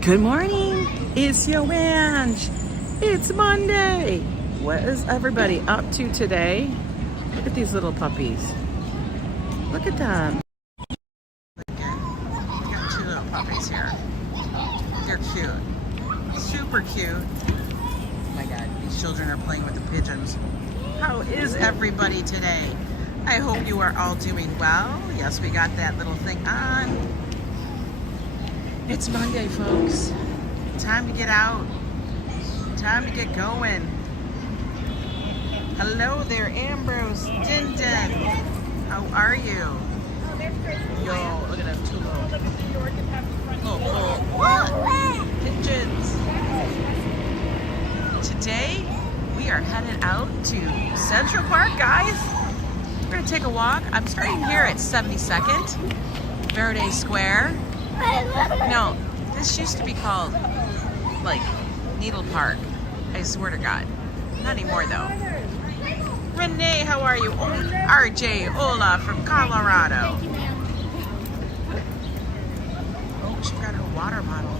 Good morning, it's YO Ange. It's Monday. What is everybody up to today? Look at these little puppies. Look at them. We got two little puppies here. They're cute. Super cute. Oh my God, these children are playing with the pigeons. How is everybody today? I hope you are all doing well. Yes, we got that little thing on. It's Monday, folks. Time to get out. Time to get going. Hello there, Ambrose, Din Din. How are you? Yo, look at them two little pigeons. Today, we are headed out to Central Park, guys. We're gonna take a walk. I'm starting here at 72nd, Verde Square. No, this used to be called, like, Needle Park. I swear to God. Not anymore, though. Renee, how are you? RJ, Ola from Colorado. Oh, she got her water bottle.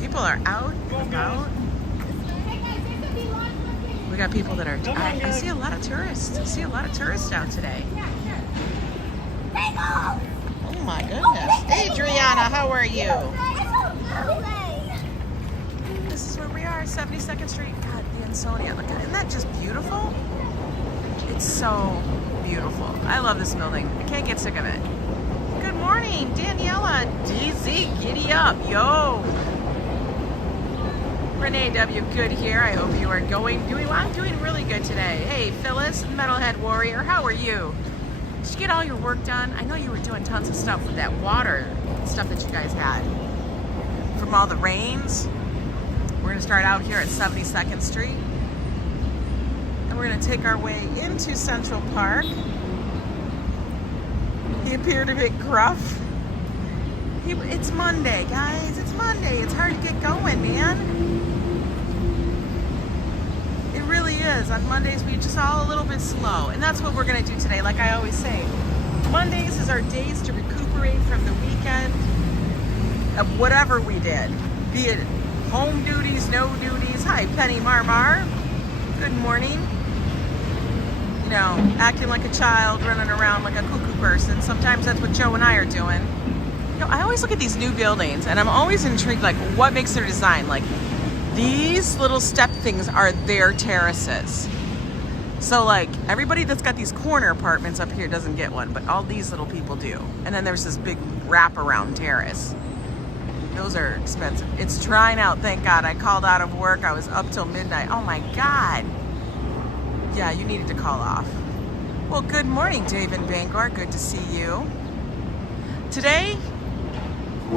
People are out and about. We got people that are, I see a lot of tourists. I see a lot of tourists out today. Oh my goodness. Adriana, how are you? This is where we are, 72nd Street. God, the Ansonia. Look at it. Isn't that just beautiful? It's so beautiful. I love this building. I can't get sick of it. Good morning, Daniela. DZ, giddy up, yo. Renee W, good here. I hope you are doing well. I'm doing really good today. Hey, Phyllis, Metalhead Warrior, how are you? Did you get all your work done? I know you were doing tons of stuff with that water stuff that you guys had from all the rains. We're gonna start out here at 72nd Street. And we're gonna take our way into Central Park. He appeared a bit gruff. It's Monday, guys. It's Monday. It's hard to get going, man. It really is. On Mondays, we just all a little bit slow. And that's what we're going to do today. Like I always say, Mondays is our days to recuperate from the weekend of whatever we did. Be it home duties, no duties. Hi, Penny Marmar. Good morning. You know, acting like a child, running around like a cuckoo person. Sometimes that's what Joe and I are doing. You know, I always look at these new buildings and I'm always intrigued, like, what makes their design? Like, these little step things are their terraces. So, like, everybody that's got these corner apartments up here doesn't get one, but all these little people do. And then there's this big wraparound terrace. Those are expensive. It's drying out, thank God. I called out of work. I was up till midnight. Oh, my God. Yeah, you needed to call off. Well, good morning, Dave in Bangor. Good to see you. Today,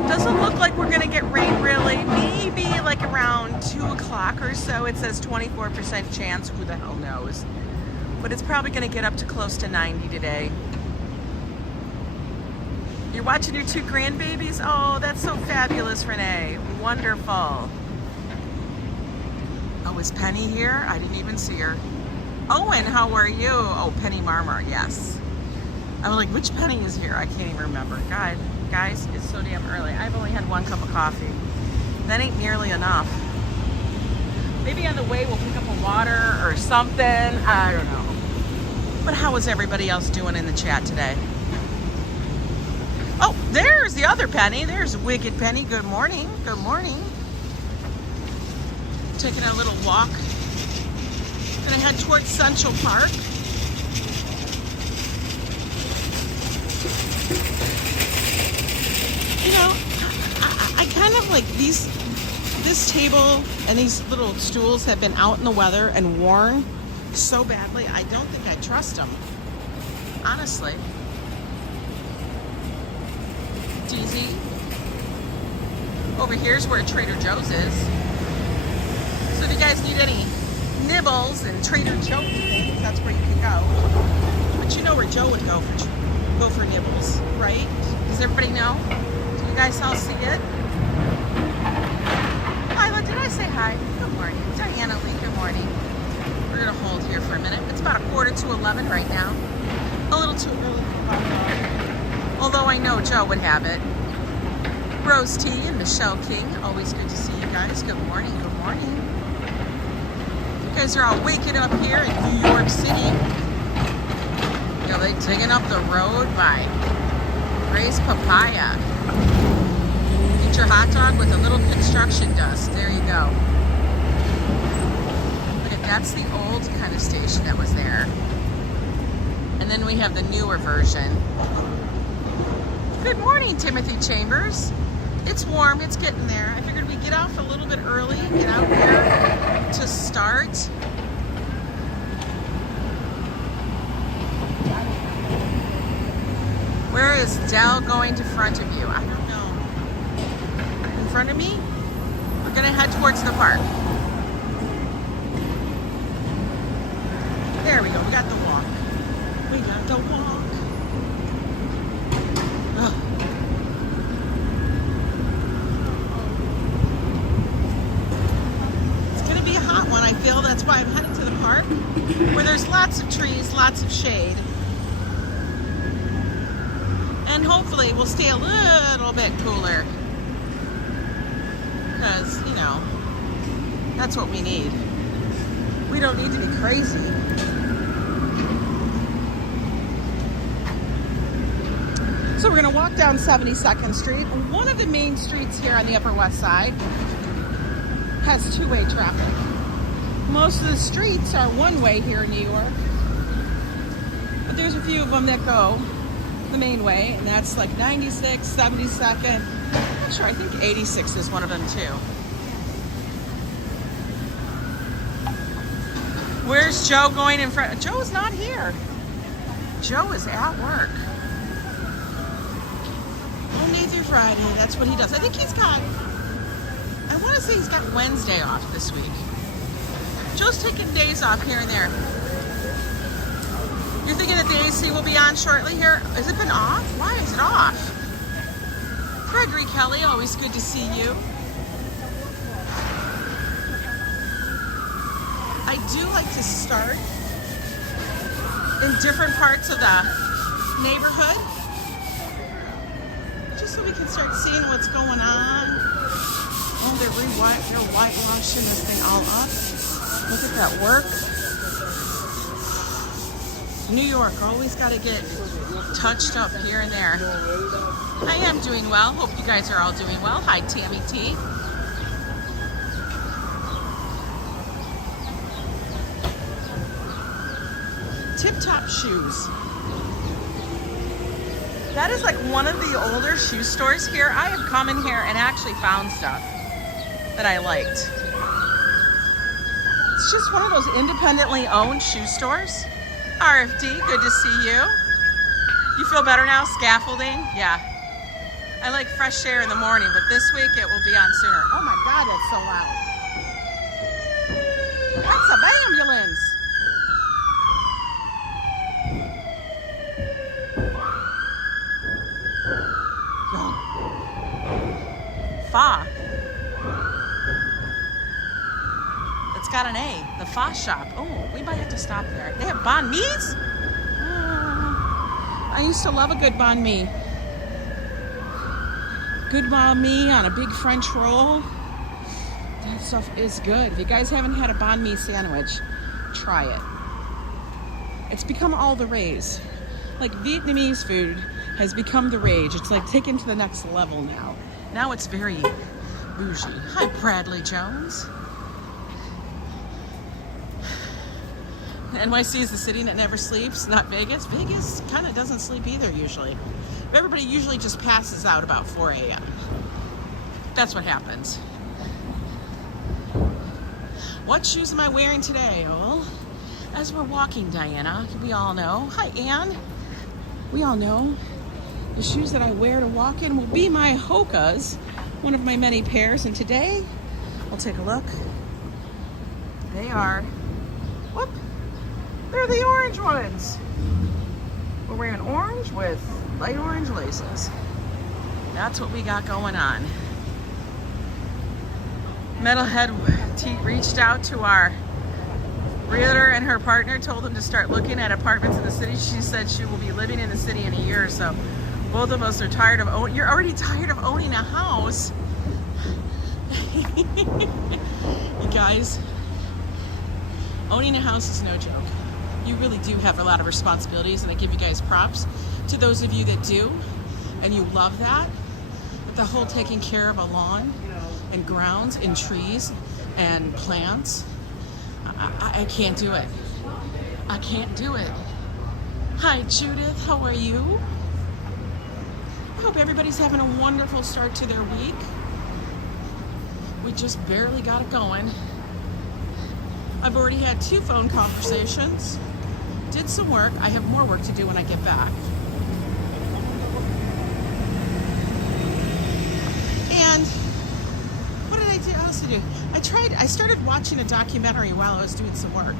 doesn't look like we're gonna get rain really. Maybe like around 2 o'clock or so. It says 24% chance. Who the hell knows? But it's probably gonna get up to close to 90 today. You're watching your two grandbabies? Oh, that's so fabulous, Renee. Wonderful. Oh, is Penny here? I didn't even see her. Owen, how are you? Oh, Penny Marmar, yes. I was like, which Penny is here? I can't even remember. God, guys, it's so damn early. I've only had 1 cup of coffee. That ain't nearly enough. Maybe on the way we'll pick up a water or something. I don't know. But how is everybody else doing in the chat today? Oh, there's the other Penny. There's Wicked Penny. Good morning. Good morning. Taking a little walk. Gonna head towards Central Park. You know, I kind of like this table and these little stools have been out in the weather and worn so badly. I don't think I trust them, honestly. DZ. Over here's where Trader Joe's is. So if you guys need any nibbles and Trader Joe things, that's where you can go. But you know where Joe would go for nibbles, right? Does everybody know? You guys all see it? Lila, did I say hi? Good morning. Diana Lee, good morning. We're going to hold here for a minute. It's about 11:15 right now. A little too early for hot dog. Although I know Joe would have it. Rose T and Michelle King, always good to see you guys. Good morning, good morning. You guys are all waking up here in New York City. You know, they digging up the road by Gray's Papaya. Eat your hot dog with a little construction dust. There you go. Look at, that's the old kind of station that was there. And then we have the newer version. Good morning, Timothy Chambers. It's warm, it's getting there. I figured we'd get off a little bit early, get out here to start. Where is Dell going to front of you? I don't know. In front of me? We're gonna head towards the park. There we go, we got the walk. We got the walk. I feel that's why I'm heading to the park where there's lots of trees, lots of shade, and hopefully we'll stay a little bit cooler because, you know, that's what we need. We don't need to be crazy. So we're going to walk down 72nd Street. One of the main streets here on the Upper West Side has two-way traffic. Most of the streets are one-way here in New York, but there's a few of them that go the main way, and that's like 96, 72nd. I'm not sure, I think 86 is one of them too. Where's Joe going in front? Joe's not here. Joe is at work. Monday through Friday, that's what he does. I think he's got, I want to say he's got Wednesday off this week. Joe's taking days off here and there. You're thinking that the AC will be on shortly here? Has it been off? Why is it off? Gregory Kelly, always good to see you. I do like to start in different parts of the neighborhood, just so we can start seeing what's going on. Oh, they're whitewashing this thing all up. Look at that work. New York, always got to get touched up here and there. I am doing well. Hope you guys are all doing well. Hi, Tammy T. Tip Top Shoes. That is like one of the older shoe stores here. I have come in here and actually found stuff that I liked. It's just one of those independently owned shoe stores. RFD, good to see you. You feel better now? Scaffolding? Yeah. I like fresh air in the morning, but this week it will be on sooner. Oh my God, that's so loud. That's an ambulance. Fa. It's got an A. The Fa shop. Oh, we might have to stop there. They have banh mi's? I used to love a good banh mi. Good banh mi on a big French roll. That stuff is good. If you guys haven't had a banh mi sandwich, try it. It's become all the rage. Like Vietnamese food has become the rage. It's like taken to the next level now. Now it's very bougie. Hi, Bradley Jones. NYC is the city that never sleeps, not Vegas. Vegas kind of doesn't sleep either usually. Everybody usually just passes out about 4 a.m. That's what happens. What shoes am I wearing today? Well, as we're walking, Diana, we all know. Hi, Ann. We all know the shoes that I wear to walk in will be my Hoka's, one of my many pairs. And today, we'll take a look. They are, whoop, they're the orange ones. We're wearing orange with light orange laces. That's what we got going on. Metalhead T reached out to our realtor and her partner, told them to start looking at apartments in the city. She said she will be living in the city in a year or so. Both of us are tired of owning. You're already tired of owning a house. You guys, owning a house is no joke. You really do have a lot of responsibilities, and I give you guys props to those of you that do, and you love that. But the whole taking care of a lawn and grounds and trees and plants, I can't do it. I can't do it. Hi, Judith. How are you? I hope everybody's having a wonderful start to their week. We just barely got it going. I've already had 2 phone conversations, did some work. I have more work to do when I get back. And what did I do? What else did I do? I started watching a documentary while I was doing some work.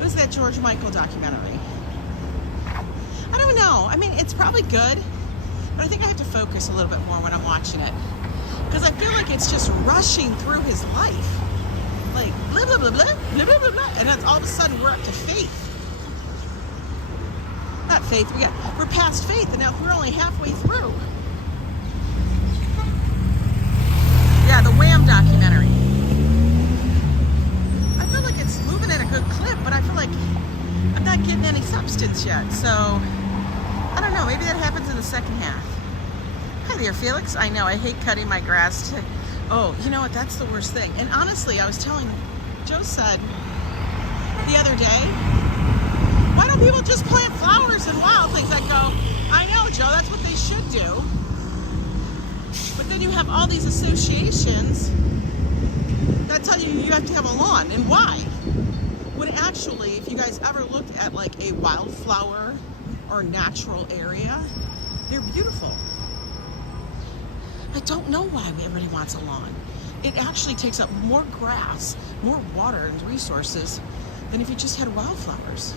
It was that George Michael documentary. I don't know. I mean, it's probably good, but I think I have to focus a little bit more when I'm watching it. Because I feel like it's just rushing through his life. Like, blah, blah, blah, blah, blah, blah, blah, blah. And then all of a sudden we're up to faith. Not faith, we're past faith, and now we're only halfway through. Yeah, the Wham documentary. I feel like it's moving at a good clip, but I feel like I'm not getting any substance yet. So, I don't know, maybe that happens in the second half. Hi there, Felix. I know, I hate cutting my grass. Oh, you know what? That's the worst thing. And honestly, I was telling, Joe said the other day, why don't people just plant flowers and wild things? I go, I know, Joe, that's what they should do. But then you have all these associations that tell you you have to have a lawn. And why? When actually, if you guys ever looked at like a wildflower or natural area, they're beautiful. I don't know why everybody wants a lawn. It actually takes up more grass, more water and resources than if you just had wildflowers.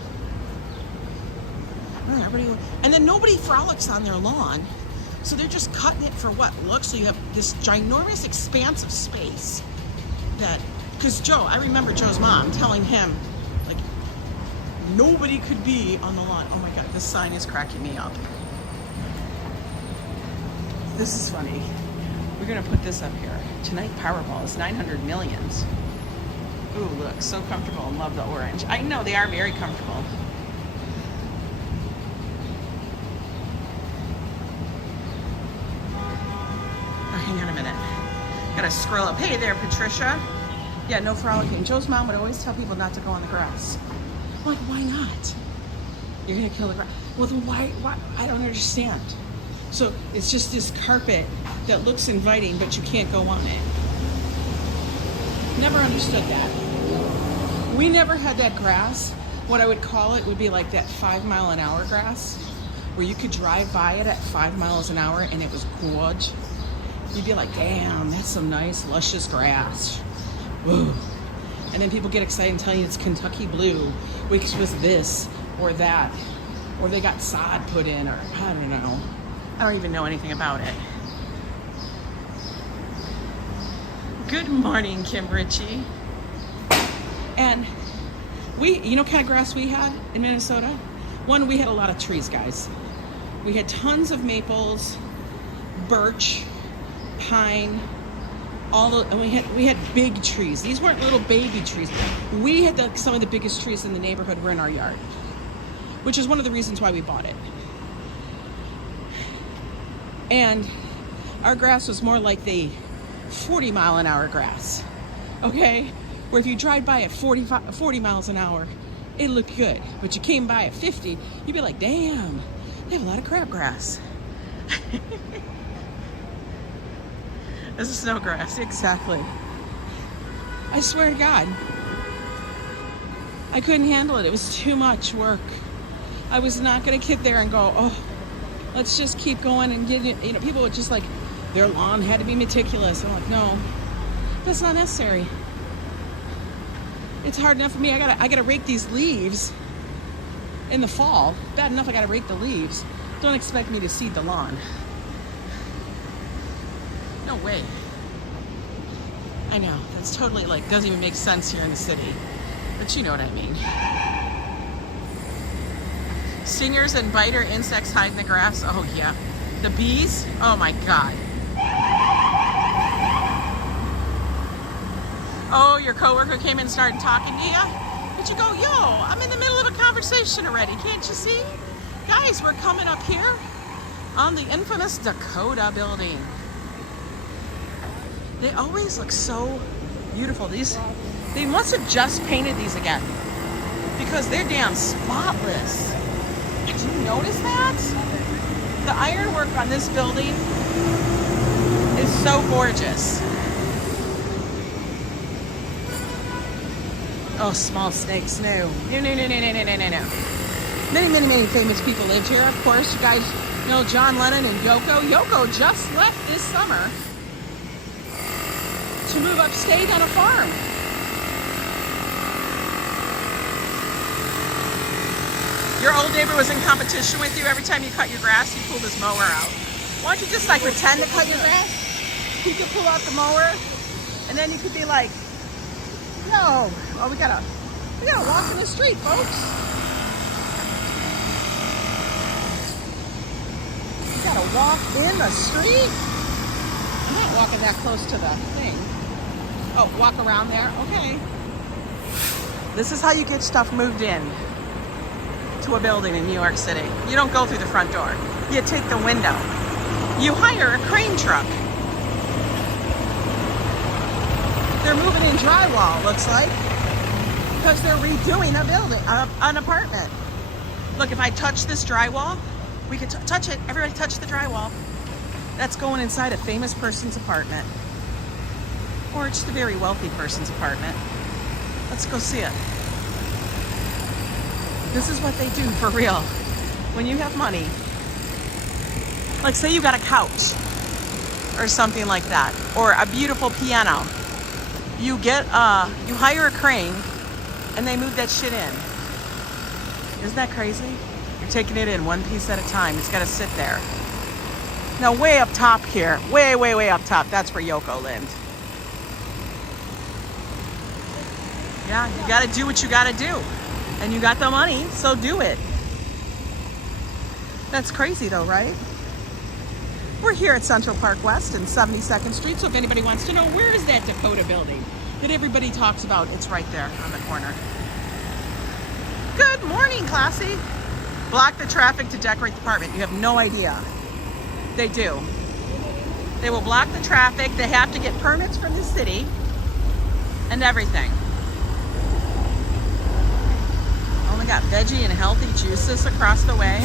And then nobody frolics on their lawn, so they're just cutting it for what looks. So you have this ginormous expanse of space that, because Joe, I remember Joe's mom telling him, like, nobody could be on the lawn. Oh my God, this sign is cracking me up. This is funny. We're gonna put this up here. Tonight Powerball is 900 millions. Ooh, look, so comfortable and love the orange. I know, they are very comfortable. Oh, hang on a minute. Gotta scroll up. Hey there, Patricia. Yeah, no frolicking. Joe's mom would always tell people not to go on the grass. I'm like, why not? You're gonna kill the grass. Well, then why? I don't understand. So it's just this carpet that looks inviting, but you can't go on it. Never understood that. We never had that grass. What I would call it would be like that 5 mile an hour grass, where you could drive by it at 5 miles an hour and it was gorge. You'd be like, damn, that's some nice, luscious grass. Woo. And then people get excited and tell you it's Kentucky blue, which was this or that, or they got sod put in, or I don't know. I don't even know anything about it. Good morning, Kim Ritchie. And you know what kind of grass we had in Minnesota? One, we had a lot of trees, guys. We had tons of maples, birch, pine, and we had big trees. These weren't little baby trees. We had some of the biggest trees in the neighborhood were in our yard, which is one of the reasons why we bought it. And our grass was more like the 40 mile an hour grass, okay? Where if you drive by at 40 miles an hour, it looked good. But you came by at 50, you'd be like, damn, they have a lot of crabgrass. This is snow grass, exactly. I swear to God, I couldn't handle it. It was too much work. I was not gonna get there and go, oh, let's just keep going and get it. You know, people would just like, their lawn had to be meticulous. I'm like, no, that's not necessary. It's hard enough for me. I gotta rake these leaves in the fall. Bad enough I gotta rake the leaves. Don't expect me to seed the lawn. No way. I know, that's totally like, doesn't even make sense here in the city. But you know what I mean. Stingers and biter insects hide in the grass. Oh yeah. The bees? Oh my God. Oh, your coworker came in and started talking to you? But you go, yo, I'm in the middle of a conversation already. Can't you see? Guys, we're coming up here on the infamous Dakota building. They always look so beautiful. They must have just painted these again because they're damn spotless. Did you notice that? The ironwork on this building is so gorgeous. Oh, small snakes, no. No. Many famous people lived here. Of course, you guys know John Lennon and Yoko. Yoko just left this summer to move upstate on a farm. Your old neighbor was in competition with you. Every time you cut your grass, you pulled his mower out. Why don't you just like pretend to cut your grass? He could pull out the mower, and then you could be like, no. Oh, we gotta walk in the street, folks. We gotta walk in the street. I'm not walking that close to the thing. Oh, walk around there? Okay. This is how you get stuff moved in to a building in New York City. You don't go through the front door. You take the window. You hire a crane truck. They're moving in drywall, looks like, because they're redoing a building, an apartment. Look, if I touch this drywall, we could touch it. Everybody touch the drywall. That's going inside a famous person's apartment. Or just a very wealthy person's apartment. Let's go see it. This is what they do for real. When you have money, like say you got a couch or something like that, or a beautiful piano. You hire a crane and they move that shit in. Isn't that crazy? You're taking it in one piece at a time. It's got to sit there. Now way up top here, way up top, that's where Yoko lived. Yeah, you got to do what you got to do. And you got the money, so do it. That's crazy though, right? We're here at Central Park West and 72nd Street, so if anybody wants to know, where is that Dakota building that everybody talks about? It's right there on the corner. Good morning, classy. Block the traffic to decorate the apartment. You have no idea. They do. They will block the traffic. They have to get permits from the city and everything. We got veggie and healthy juices across the way.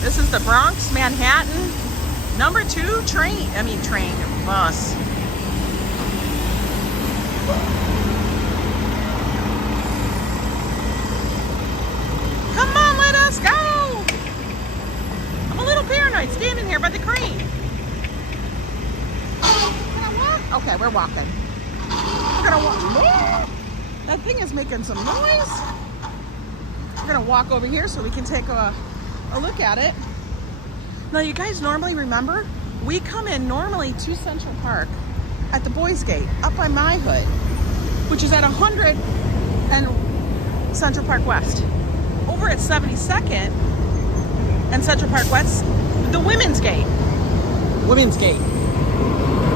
This is the Bronx, Manhattan, number 2 bus. Come on, let us go. I'm a little paranoid standing here by the crane. Can I walk? Okay, we're walking. We're gonna walk. That thing is making some noise. We're gonna walk over here so we can take a look at it. Now you guys normally remember, we come in normally to Central Park at the Boys Gate, up by my hood, which is at 100 and Central Park West. Over at 72nd and Central Park West, the Women's Gate. Women's Gate.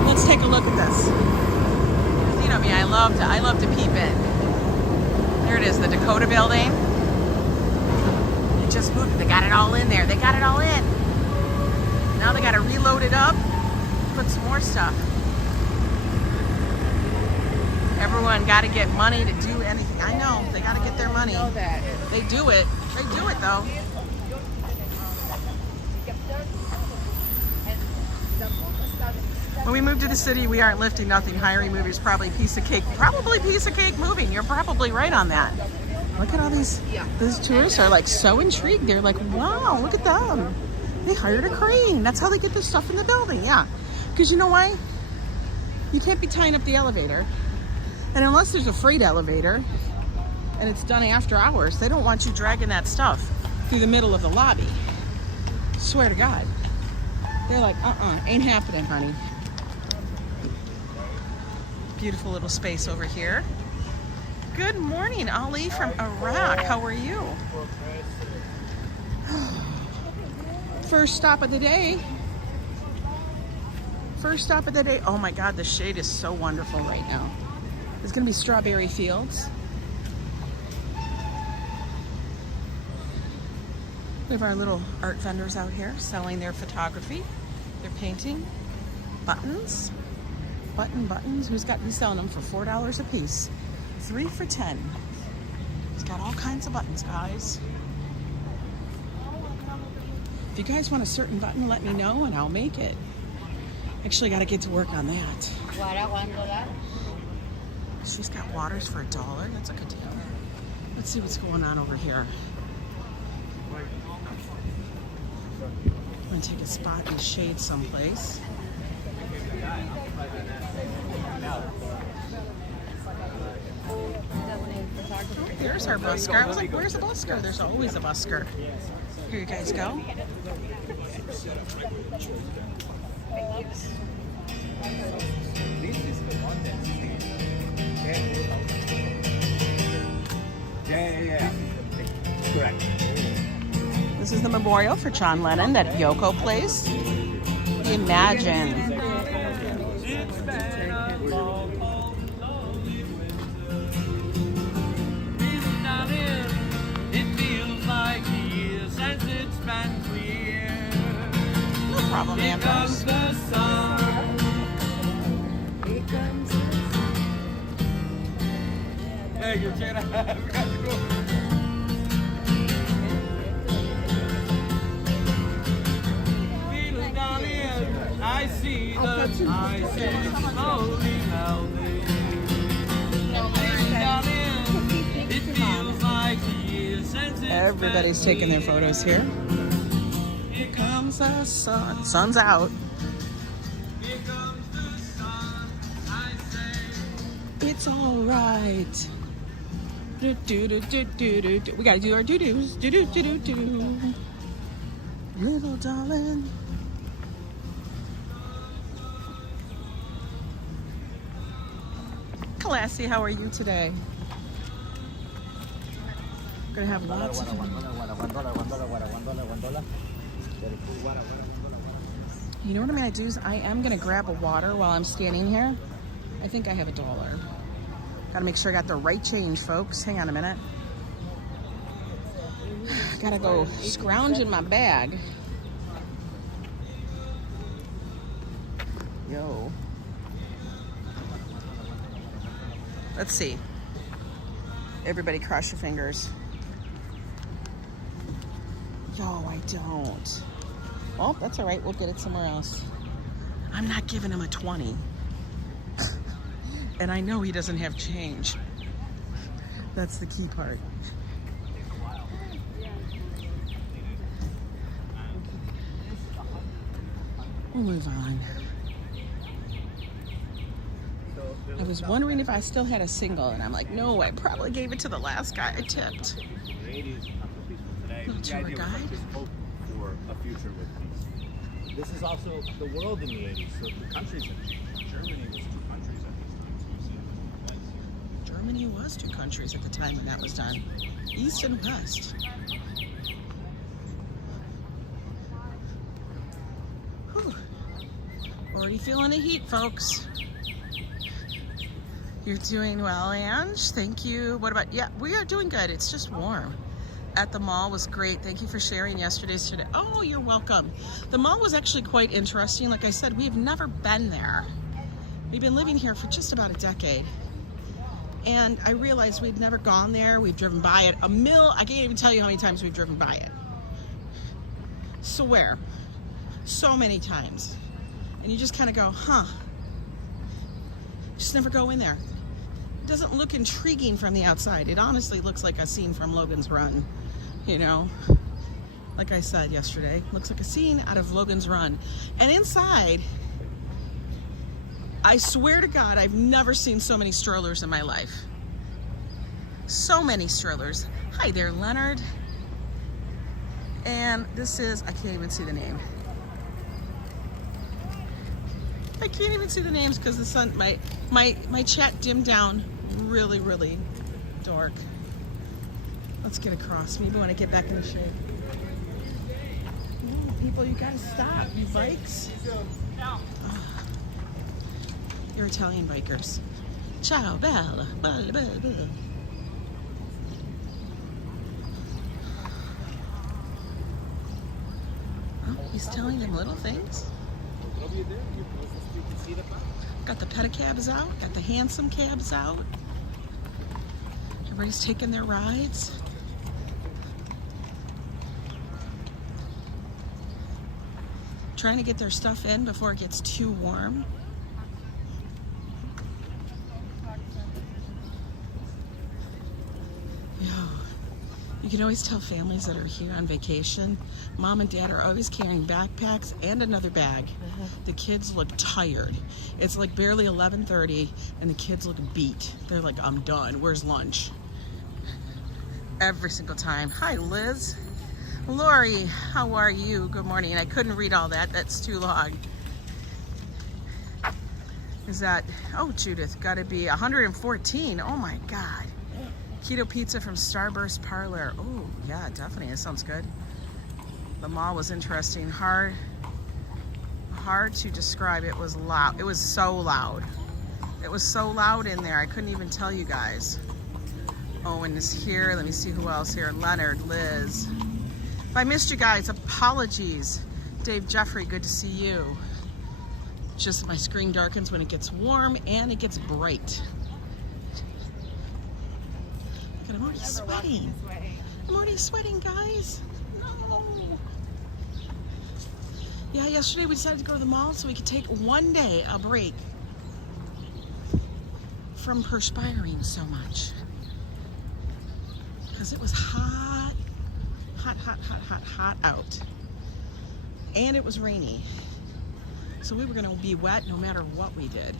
Let's take a look at this. You know me, I love to peep in. There it is, the Dakota building. They just moved it. They got it all in there. They got it all in. Now they got to reload it up, put some more stuff. Everyone got to get money to do anything. I know, they got to get their money. I know that. They do it. They do it though. When we move to the city, we aren't lifting nothing. Hiring movers, probably piece of cake. Probably piece of cake moving. You're probably right on that. Look at all these tourists are like so intrigued. They're like, wow, look at them. They hired a crane. That's how they get this stuff in the building. Yeah. Because you know why? You can't be tying up the elevator. And unless there's a freight elevator and it's done after hours, they don't want you dragging that stuff through the middle of the lobby. Swear to God. They're like, ain't happening, honey. Beautiful little space over here. Good morning, Ali from Iraq. How are you? first stop of the day. First stop of the day. Oh my God, the shade is so wonderful right now. There's gonna be strawberry fields. We have our little art vendors out here selling their photography, their painting, buttons, buttons. He's selling them for $4 a piece, 3 for $10. He's got all kinds of buttons, guys. If you guys want a certain button, let me know and I'll make it. Actually, got to get to work on that. She's got waters for $1. That's a good deal. Let's see what's going on over here. I'm gonna take a spot in the shade someplace. Oh, there's our busker. I was like, where's the busker? There's always a busker. Here you guys go. Yeah. Correct. This is the memorial for John Lennon that Yoko plays. Imagine. No problem, Ambrose. Hey, you're I see the slowly melting. It feels like years since Everybody's taking their photos here. Here comes the sun. Sun's out. Here comes the sun, I say. It's all right. Do, do, do, do, do, do, do. We gotta do our doo-doos. Do, do, do, do, do. Little darling. Classy, how are you today? We're gonna have lots of fun. You know what I'm gonna do is I am gonna grab a water while I'm standing here. I think I have $1. Gotta make sure I got the right change, folks. Hang on a minute. Gotta go scrounge in my bag. Yo. Let's see. Everybody cross your fingers. Yo, I don't. Well, that's all right. We'll get it somewhere else. I'm not giving him a 20. And I know he doesn't have change. That's the key part. We'll move on. I was wondering if I still had a single, and I'm like, no, I probably gave it to the last guy I tipped. Little tour guide. For a future with peace. This is also the world in the 80s, so the countries in Germany was 2 countries at these times. Germany was 2 countries at the time when that was done. East and West. Whew. Already feeling the heat, folks. You're doing well, Ange. Thank you. What about, yeah, we are doing good. It's just warm. At the mall was great. Thank you for sharing yesterday's today. Oh, you're welcome. The mall was actually quite interesting. Like I said, we've never been there. We've been living here for just about a decade. And I realized we'd never gone there. We've driven by it I can't even tell you how many times we've driven by it. Swear. So many times. And you just kind of go, huh. Just never go in there. It doesn't look intriguing from the outside. It honestly looks like a scene from Logan's Run, you know? Like I said yesterday, looks like a scene out of Logan's Run. And inside, I swear to God, I've never seen so many strollers in my life. So many strollers. Hi there, Leonard. And this is, I can't even see the name. I can't even see the names because the sun, my chat dimmed down really, really dark. Let's get across. Maybe when I get back in the shade. Oh, people, you gotta stop, you bikes. Oh. You're Italian bikers. Ciao, bella, bella, bella, bella. Oh, he's telling them little things. Got the pedicabs out, got the handsome cabs out. Everybody's taking their rides. Trying to get their stuff in before it gets too warm. You can always tell families that are here on vacation, mom and dad are always carrying backpacks and another bag. The kids look tired. It's like barely 11:30 and the kids look beat. They're like, I'm done, where's lunch? Every single time. Hi, Liz. Lori, how are you? Good morning. I couldn't read all that, that's too long. Is that, oh, Judith, gotta be 114, oh my God. Keto pizza from Starburst Parlor. Oh, yeah, definitely. That sounds good. The mall was interesting. Hard to describe. It was loud. It was so loud. It was so loud in there. I couldn't even tell you guys. Owen is here. Let me see who else here. Leonard, Liz. If I missed you guys, apologies. Dave Jeffrey, good to see you. Just my screen darkens when it gets warm and it gets bright. I'm already sweating. I'm already sweating, guys. No. Yeah, yesterday we decided to go to the mall so we could take one day a break from perspiring so much. Because it was hot, hot, hot, hot, hot, hot out. And it was rainy. So we were going to be wet no matter what we did.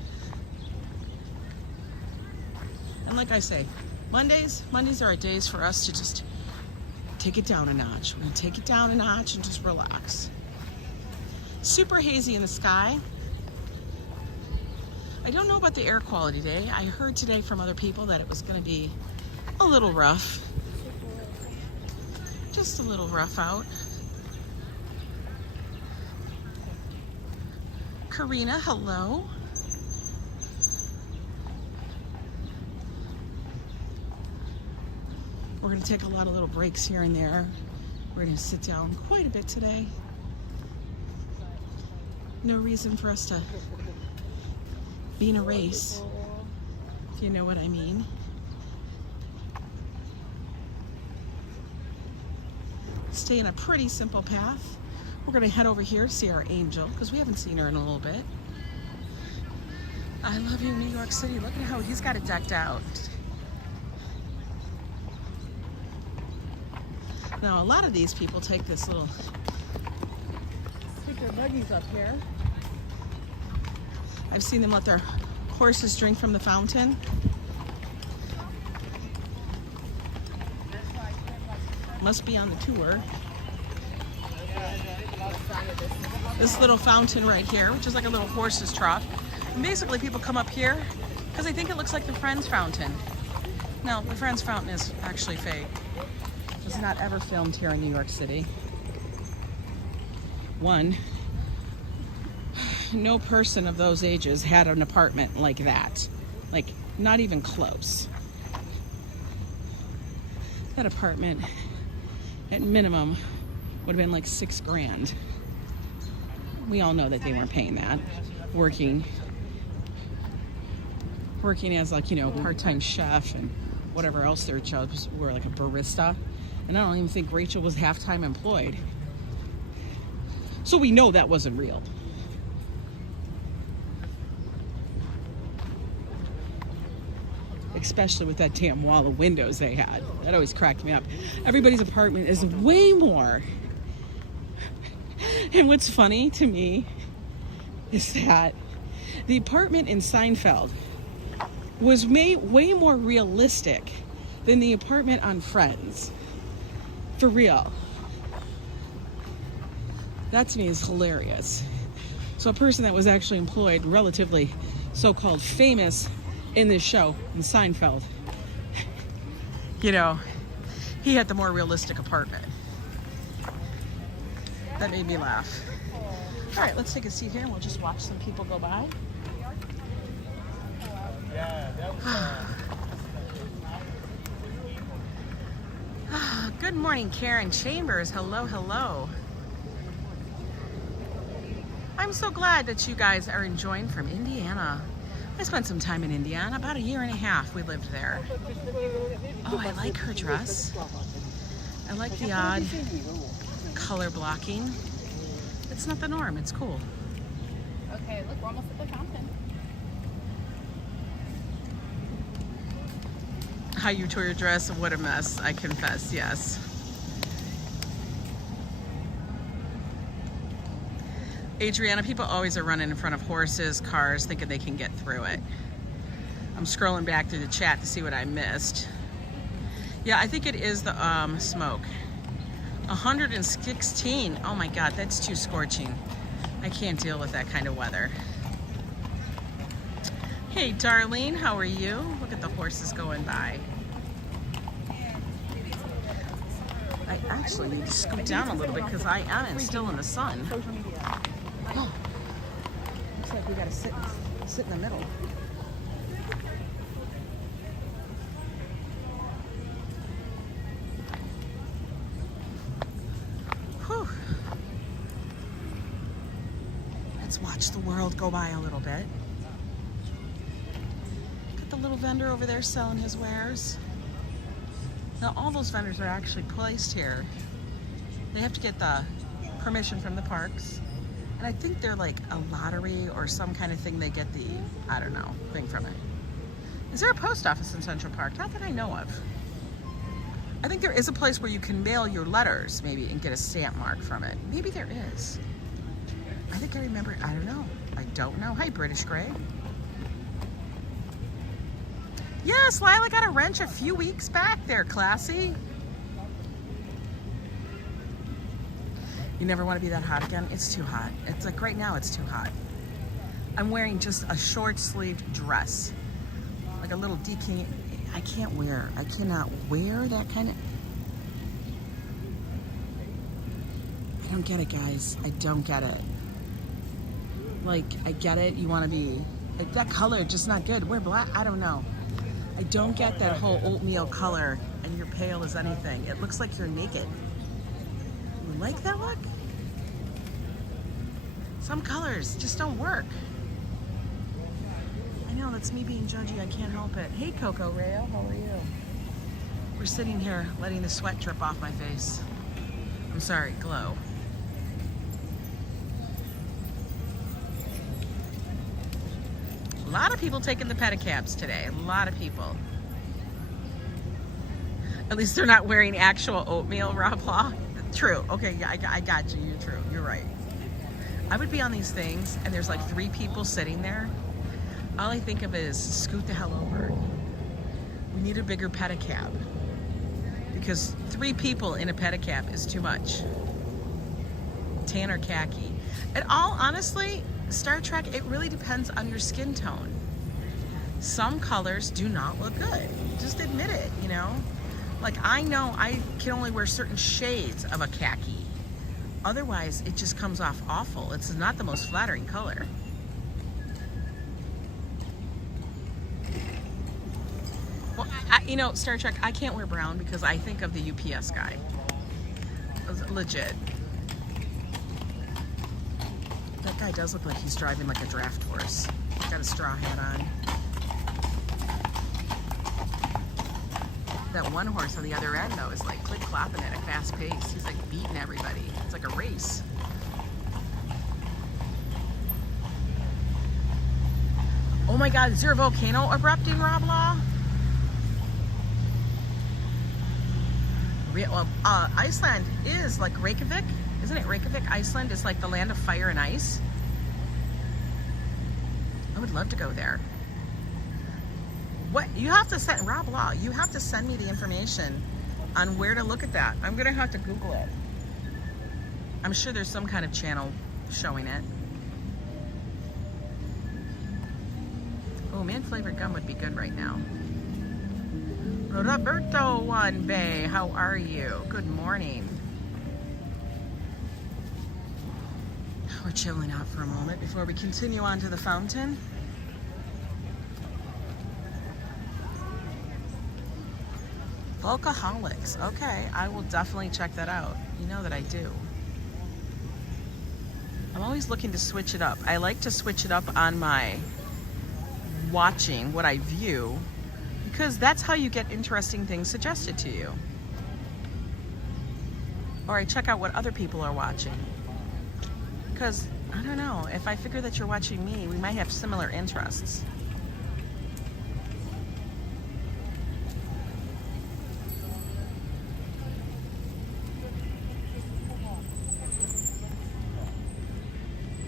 And like I say, Mondays are our days for us to just take it down a notch. We're gonna take it down a notch and just relax. Super hazy in the sky. I don't know about the air quality today. I heard today from other people that it was gonna be a little rough. Just a little rough out. Karina, hello. We're going to take a lot of little breaks here and there. We're going to sit down quite a bit today. No reason for us to be in a race, if you know what I mean. Stay in a pretty simple path. We're going to head over here to see our angel because we haven't seen her in a little bit. I love you, New York City. Look at how he's got it decked out. Now, a lot of these people take this little, take their buggies up here. I've seen them let their horses drink from the fountain. Must be on the tour. This little fountain right here, which is like a little horse's trough. And basically, people come up here because they think it looks like the Friends fountain. No, the Friends fountain is actually fake. It's not ever filmed here in New York City. One, no person of those ages had an apartment like that. Like, not even close. That apartment, at minimum, would have been like $6 grand. We all know that they weren't paying that. Working as, like, you know, part-time chef and whatever else their jobs were, like a barista. And I don't even think Rachel was half-time employed. So we know that wasn't real. Especially with that damn wall of windows they had. That always cracked me up. Everybody's apartment is way more. And what's funny to me is that the apartment in Seinfeld was made way more realistic than the apartment on Friends. For real. That to me is hilarious. So a person that was actually employed, relatively so-called famous in this show, in Seinfeld, you know, he had the more realistic apartment. That made me laugh. All right, let's take a seat here and we'll just watch some people go by. Good morning, Karen Chambers. Hello, hello. I'm so glad that you guys are enjoying from Indiana. I spent some time in Indiana, about 1.5 years we lived there. Oh, I like her dress. I like the odd color blocking. It's not the norm, it's cool. Okay, look, we're almost at the fountain. How you tore your dress, what a mess, I confess, yes. Adriana, people always are running in front of horses, cars, thinking they can get through it. I'm scrolling back through the chat to see what I missed. Yeah, I think it is the smoke. 116, oh my God, that's too scorching. I can't deal with that kind of weather. Hey, Darlene, how are you? Look at the horses going by. I actually need to scoot down a little bit because I am still in the sun. Oh, looks like we gotta sit in the middle. Whew. Let's watch the world go by a little bit. Got the little vendor over there selling his wares. Now all those vendors are actually placed here. They have to get the permission from the parks. And I think they're like a lottery or some kind of thing. They get the, I don't know, thing from it. Is there a post office in Central Park? Not that I know of. I think there is a place where you can mail your letters maybe and get a stamp mark from it. Maybe there is. I think I remember, I don't know. I don't know. Hi, British Grey. Yes, Lila got a wrench a few weeks back there, classy. You never want to be that hot again? It's too hot. It's like right now it's too hot. I'm wearing just a short sleeved dress. Like a little DK. I cannot wear that kind of. I don't get it, guys. I don't get it. Like, I get it. You want to be, like, that color just not good. Wear black. I don't know. I don't get that whole oatmeal color and you're pale as anything. It looks like you're naked. You like that look? Some colors just don't work. I know, that's me being judgy. I can't help it. Hey, Coco Rayo, how are you? We're sitting here letting the sweat drip off my face. I'm sorry, glow. A lot of people taking the pedicabs today. A lot of people. At least they're not wearing actual oatmeal, Rob Law. True. Okay, yeah, I got you. You're true. You're right. I would be on these things and there's like 3 people sitting there. All I think of is scoot the hell over. We need a bigger pedicab because 3 people in a pedicab is too much. Tan or khaki. And all honestly, Star Trek, it really depends on your skin tone. Some colors do not look good. Just admit it, you know? Like, I know I can only wear certain shades of a khaki. Otherwise, it just comes off awful. It's not the most flattering color. Well, you know, Star Trek, I can't wear brown because I think of the UPS guy. Legit. That guy does look like he's driving like a draft horse. He's got a straw hat on. That one horse on the other end, though, is like click-clopping at a fast pace. He's like beating everybody. It's like a race. Oh my God, is there a volcano erupting, Rob Law? Well, Iceland is like Reykjavik. Isn't it Reykjavik, Iceland? Is like the land of fire and ice. I would love to go there. What you have to send, Rob Law, you have to send me the information on where to look at that. I'm gonna have to Google it. I'm sure there's some kind of channel showing it. Oh, mint flavored gum would be good right now. Roberto Wanbei, how are you? Good morning. We're chilling out for a moment before we continue on to the fountain. Volcaholics. Okay, I will definitely check that out. You know that I do. I'm always looking to switch it up. I like to switch it up on my watching, what I view, because that's how you get interesting things suggested to you. Or I check out what other people are watching. Because, I don't know, if I figure that you're watching me, we might have similar interests.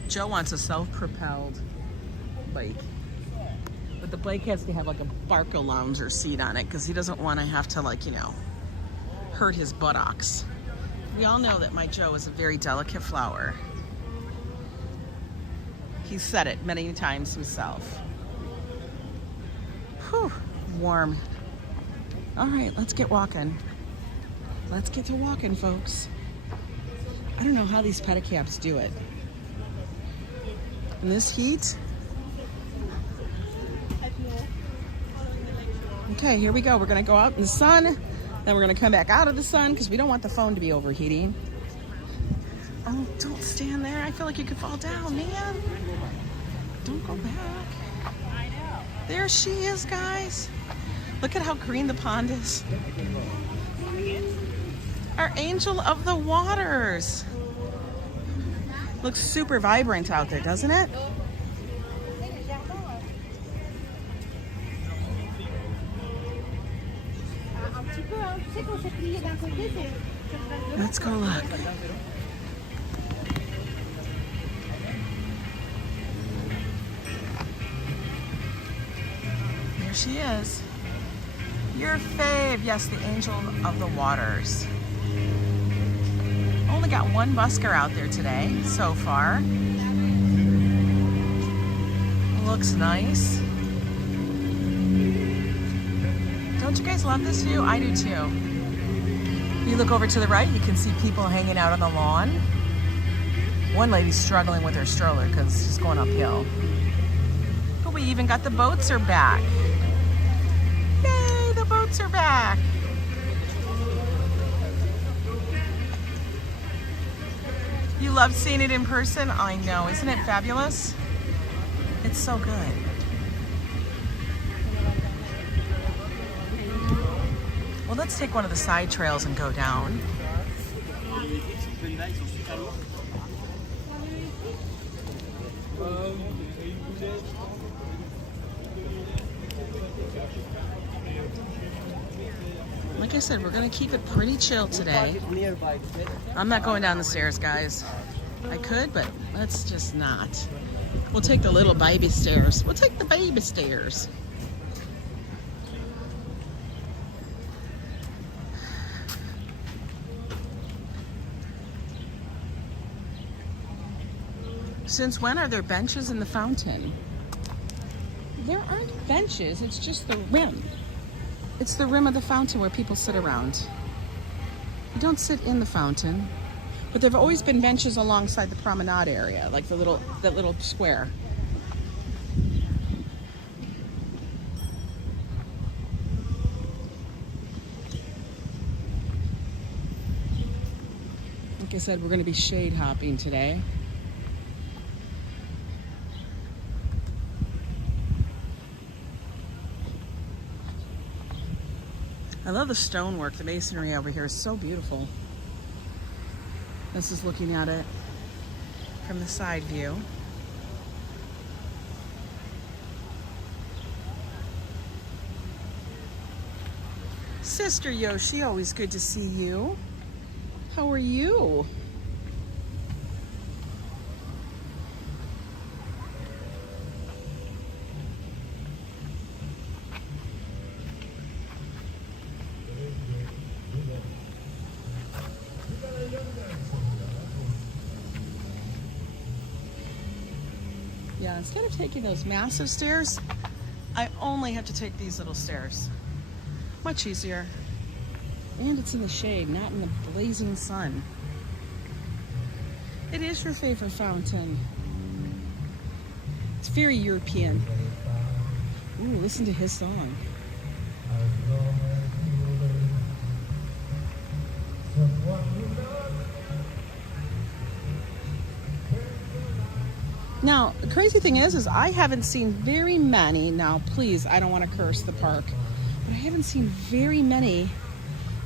Joe wants a self-propelled bike. But the bike has to have like a Barco lounger seat on it because he doesn't want to have to, like, you know, hurt his buttocks. We all know that my Joe is a very delicate flower. He's said it many times himself. Whew, warm. All right, let's get walking. Let's get to walking, folks. I don't know how these pedicabs do it. In this heat. Okay, here we go. We're gonna go out in the sun, then we're gonna come back out of the sun because we don't want the phone to be overheating. Oh, don't stand there. I feel like you could fall down, man. Don't go back. There she is, guys. Look at how green the pond is. Our angel of the waters. Looks super vibrant out there, doesn't it? Let's go look. There she is. Your fave. Yes, the angel of the waters. Only got one busker out there today so far. Looks nice. Don't you guys love this view? I do too. You look over to the right, you can see people hanging out on the lawn. One lady's struggling with her stroller because she's going uphill. But we even got the boats are back. Yay, the boats are back. You love seeing it in person? I know, isn't it fabulous? It's so good. Well, let's take one of the side trails and go down. Like I said, we're gonna keep it pretty chill today. I'm not going down the stairs, guys. I could, but let's just not. We'll take the little baby stairs. We'll take the baby stairs. Since when are there benches in the fountain? There aren't benches, it's just the rim. It's the rim of the fountain where people sit around. You don't sit in the fountain, but there've always been benches alongside the promenade area, like that little square. Like I said, we're going to be shade hopping today. I love the stonework. The masonry over here is so beautiful. This is looking at it from the side view. Sister Yoshi, always good to see you. How are you? Yeah, instead of taking those massive stairs, I only have to take these little stairs. Much easier. And it's in the shade, not in the blazing sun. It is your favorite fountain. It's very European. Ooh, listen to his song. Now, the crazy thing is I haven't seen very many, now please, I don't want to curse the park, but I haven't seen very many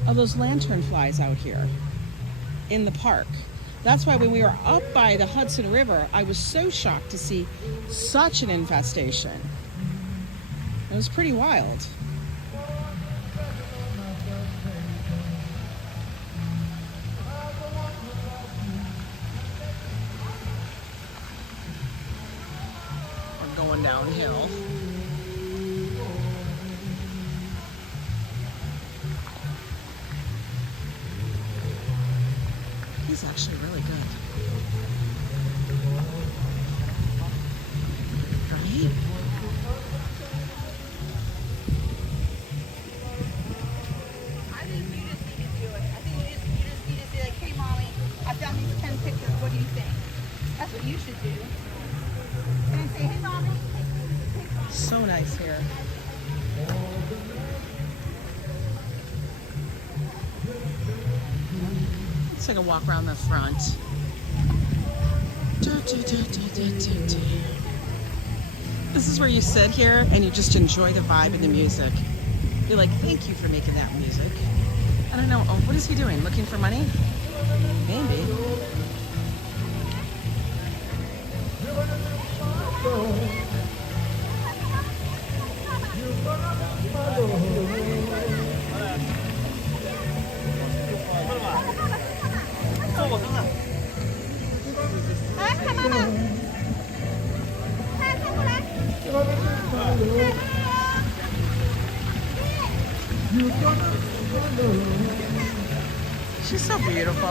of those lantern flies out here in the park. That's why when we were up by the Hudson River, I was so shocked to see such an infestation. It was pretty wild. We're going downhill. He's actually really good. Right? I think you just need to do it. I think you just need to say like, hey mommy, I've done these 10 pictures. What do you think? That's what you should do. And then say, hey mommy. So nice here. Let's take a walk around the front. This is where you sit here and you just enjoy the vibe and the music. You're like, thank you for making that music. I don't know. Oh, what is he doing? Looking for money? Maybe. She's so beautiful.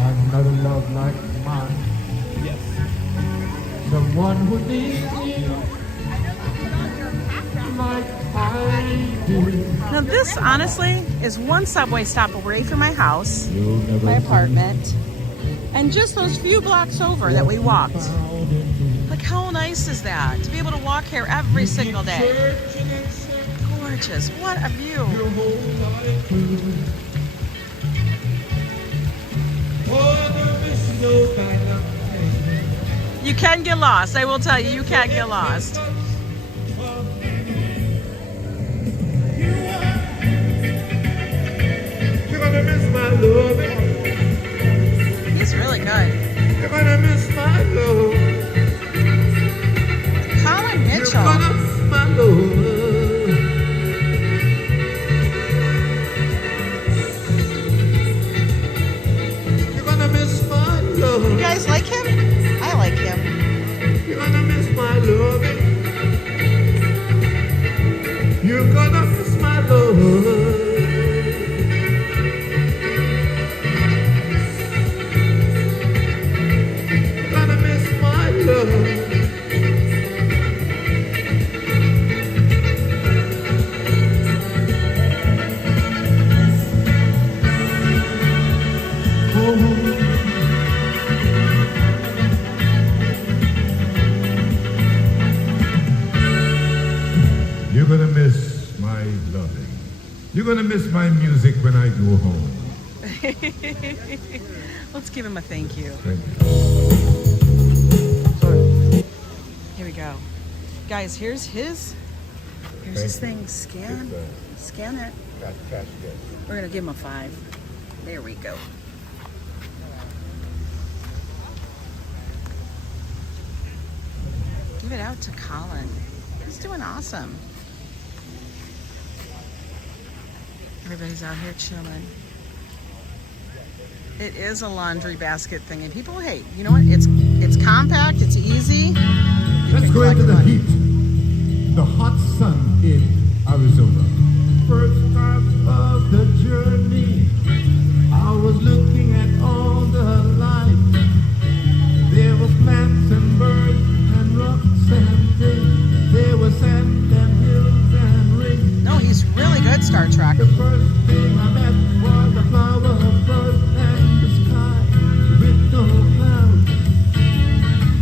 Another love like mine. Yes. Someone who needs you like I do. Now this, honestly, is one subway stop away from my house, You'll never my apartment, and just those few blocks over that we walked. Like, how nice is that? To be able to walk here every single day. Gorgeous. What a view. You can get lost. I will tell you, you can get lost. You're gonna miss my love. He's really good. You're gonna miss my love. Colin You're Mitchell. gonna miss my love. You're gonna miss my love. You guys like him? I like him. You're gonna miss my love. You're gonna miss my love. You're gonna miss my love. You're gonna miss my loving. You're gonna miss my music when I go home. Let's give him a thank you. Thank you. Sorry. Here we go. Guys, here's his thing. Scan it. Cash, yes. We're gonna give him a 5. There we go. Give it out to Colin. He's doing awesome. Everybody's out here chilling. It is a laundry basket thing, and people hate. You know what? It's compact. It's easy. You Let's can go collect into the money. heat. The hot sun in Arizona. First time of the journey, I was looking at all the life. There were plants and birds and rocks and things. There was sand Star Trek. The first thing I met was a flower bird and the sky with no clouds.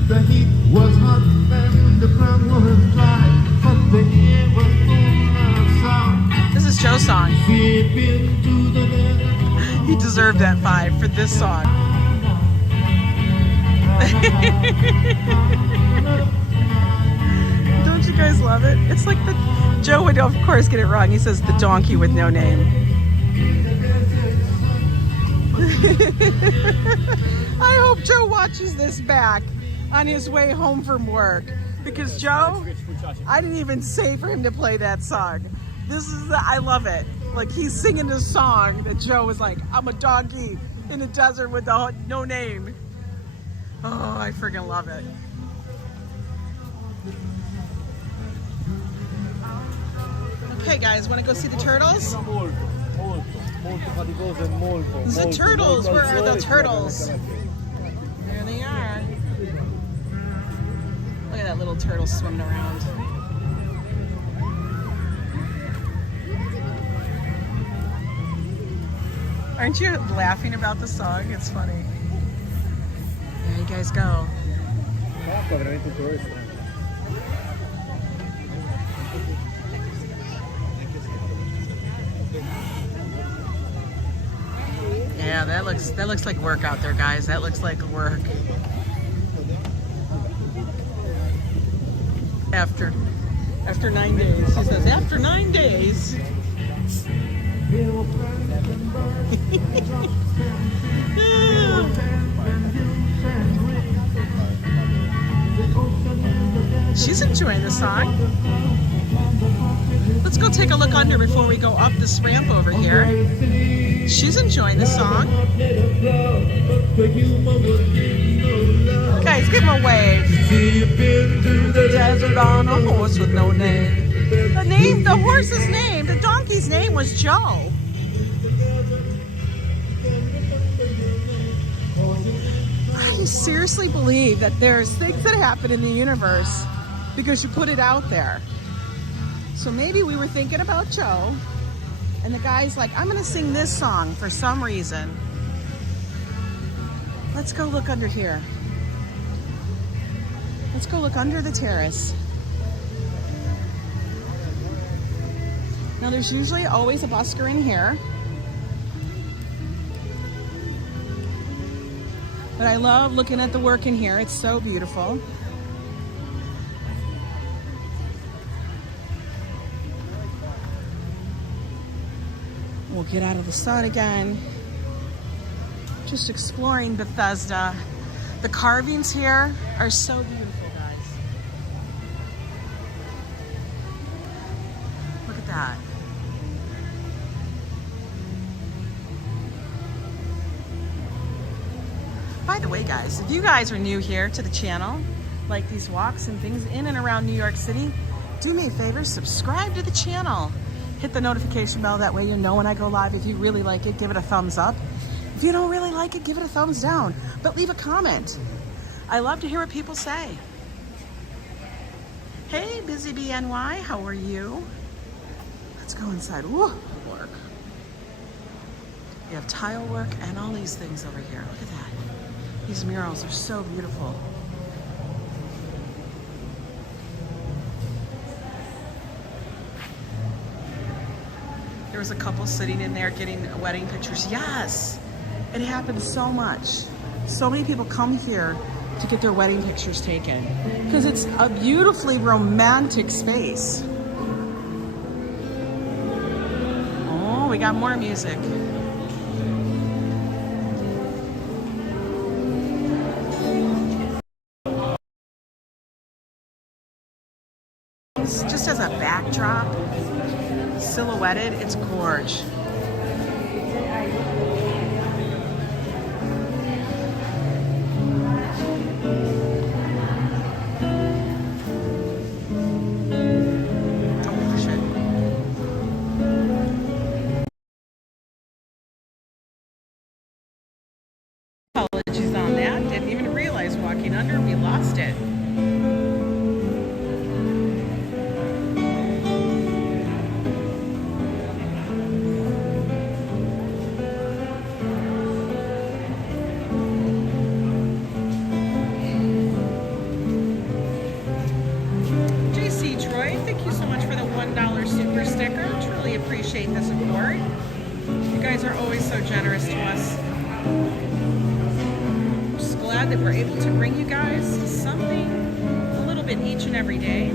The heat was hot and the ground was dry, but the air was full of sound. This is Joe's song. Deep into the net. He deserved that 5 for this song. Don't you guys love it? It's like the Joe would of course get it wrong. He says the donkey with no name. I hope Joe watches this back on his way home from work, because Joe, I didn't even say for him to play that song. I love it. Like, he's singing this song that Joe was like, I'm a donkey in the desert with no name. Oh, I freaking love it. Okay, guys, want to go see the turtles? The turtles, where are the turtles? There they are. Look at that little turtle swimming around. Aren't you laughing about the song? It's funny. There you guys go. Yeah, that looks like work out there, guys. That looks like work. After 9 days, he says. After 9 days. She's enjoying the song. Let's go take a look under before we go up this ramp over here. She's enjoying the song. Guys, give him a wave. The desert on a horse with no name. The horse's name, the donkey's name was Joe. I seriously believe that there's things that happen in the universe because you put it out there. So maybe we were thinking about Joe, and the guy's like, I'm gonna sing this song for some reason. Let's go look under here. Let's go look under the terrace. Now there's usually always a busker in here. But I love looking at the work in here. It's so beautiful. We'll get out of the sun again. Just exploring Bethesda. The carvings here are so beautiful, guys. Look at that. By the way, guys, if you guys are new here to the channel, like these walks and things in and around New York City, do me a favor, subscribe to the channel. Hit the notification bell, that way you know when I go live. If you really like it, give it a thumbs up. If you don't really like it, give it a thumbs down. But leave a comment. I love to hear what people say. Hey, Busy BNY, how are you? Let's go inside. Whoa, work. You have tile work and all these things over here. Look at that. These murals are so beautiful. There was a couple sitting in there getting wedding pictures. Yes, it happens so much. So many people come here to get their wedding pictures taken because it's a beautifully romantic space. Oh, we got more music. Just as a backdrop, silhouetted, it's gorgeous. Oh, shit. Apologies on that. Didn't even realize walking under, we lost it. appreciate the support. You guys are always so generous to us. I'm just glad that we're able to bring you guys something a little bit each and every day.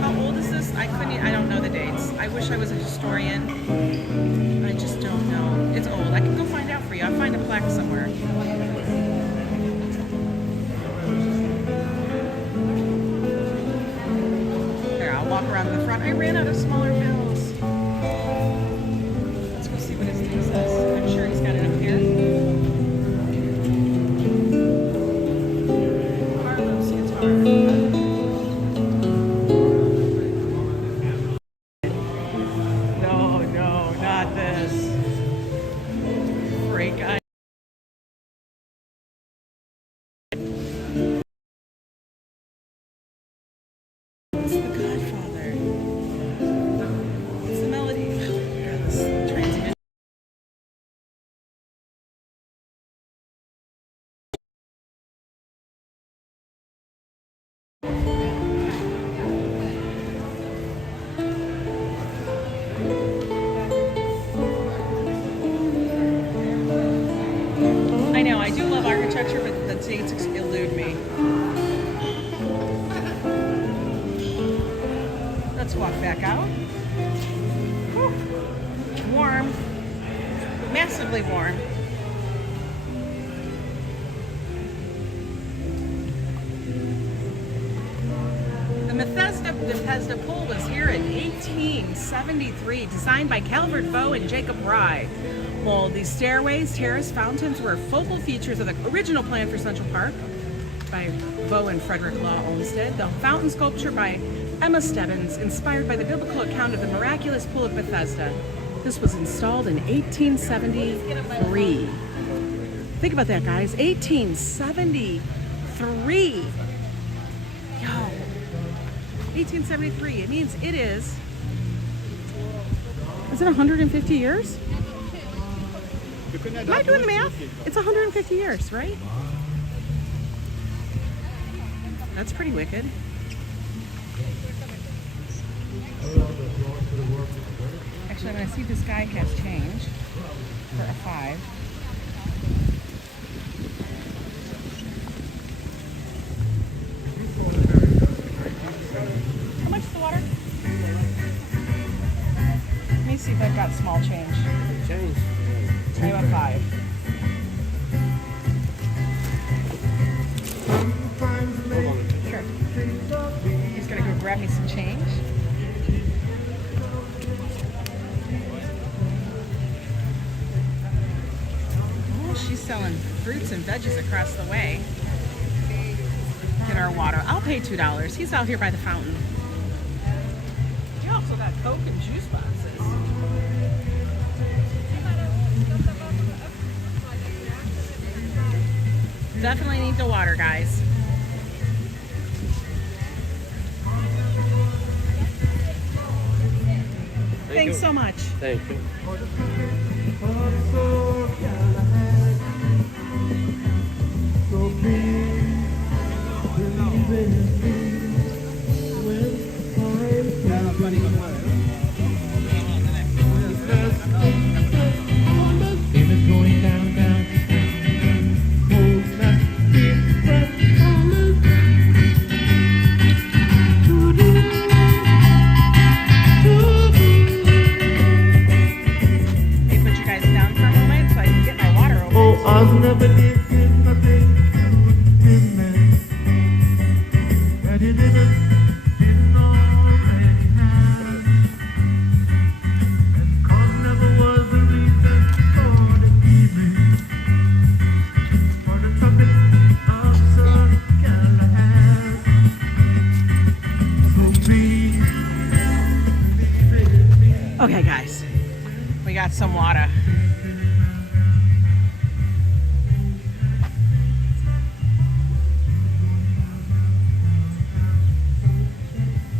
How old is this? I don't know the dates. I wish I was a historian. I just don't know. It's old. I can go find out for you. I'll find a plaque somewhere. Here, I'll walk around in the front. I ran out of smaller bills. Let's go see what his thing says. I'm sure he's got it up here. Carlos guitar. No, not this. Great guy. It's the Godfather. What's the melody? This transmission. I know, I do love architecture, but the dates elude me. Let's walk back out. Whew. Warm. Massively warm. The Bethesda pool was here in 1873, designed by Calvert Vaux and Jacob Rye. Well, these stairways, terrace, fountains were focal features of the original plan for Central Park by Vaux and Frederick Law Olmsted. The fountain sculpture by Emma Stebbins, inspired by the biblical account of the miraculous pool of Bethesda. This was installed in 1873. Think about that, guys. 1873. Yo. 1873. It means it is it 150 years? Am I doing the math? It's 150 years, right? That's pretty wicked. Actually, I'm going to see if this guy has change for a 5. How much is the water? Let me see if I've got small change. Change. I have a 5. Sure. He's going to go grab me some change. Oh, she's selling fruits and veggies across the way. Get our water. I'll pay $2. He's out here by the fountain. You also got Coke and juice boxes. Definitely need the water, guys. Thanks so much. Thank you. Okay, guys, we got some water.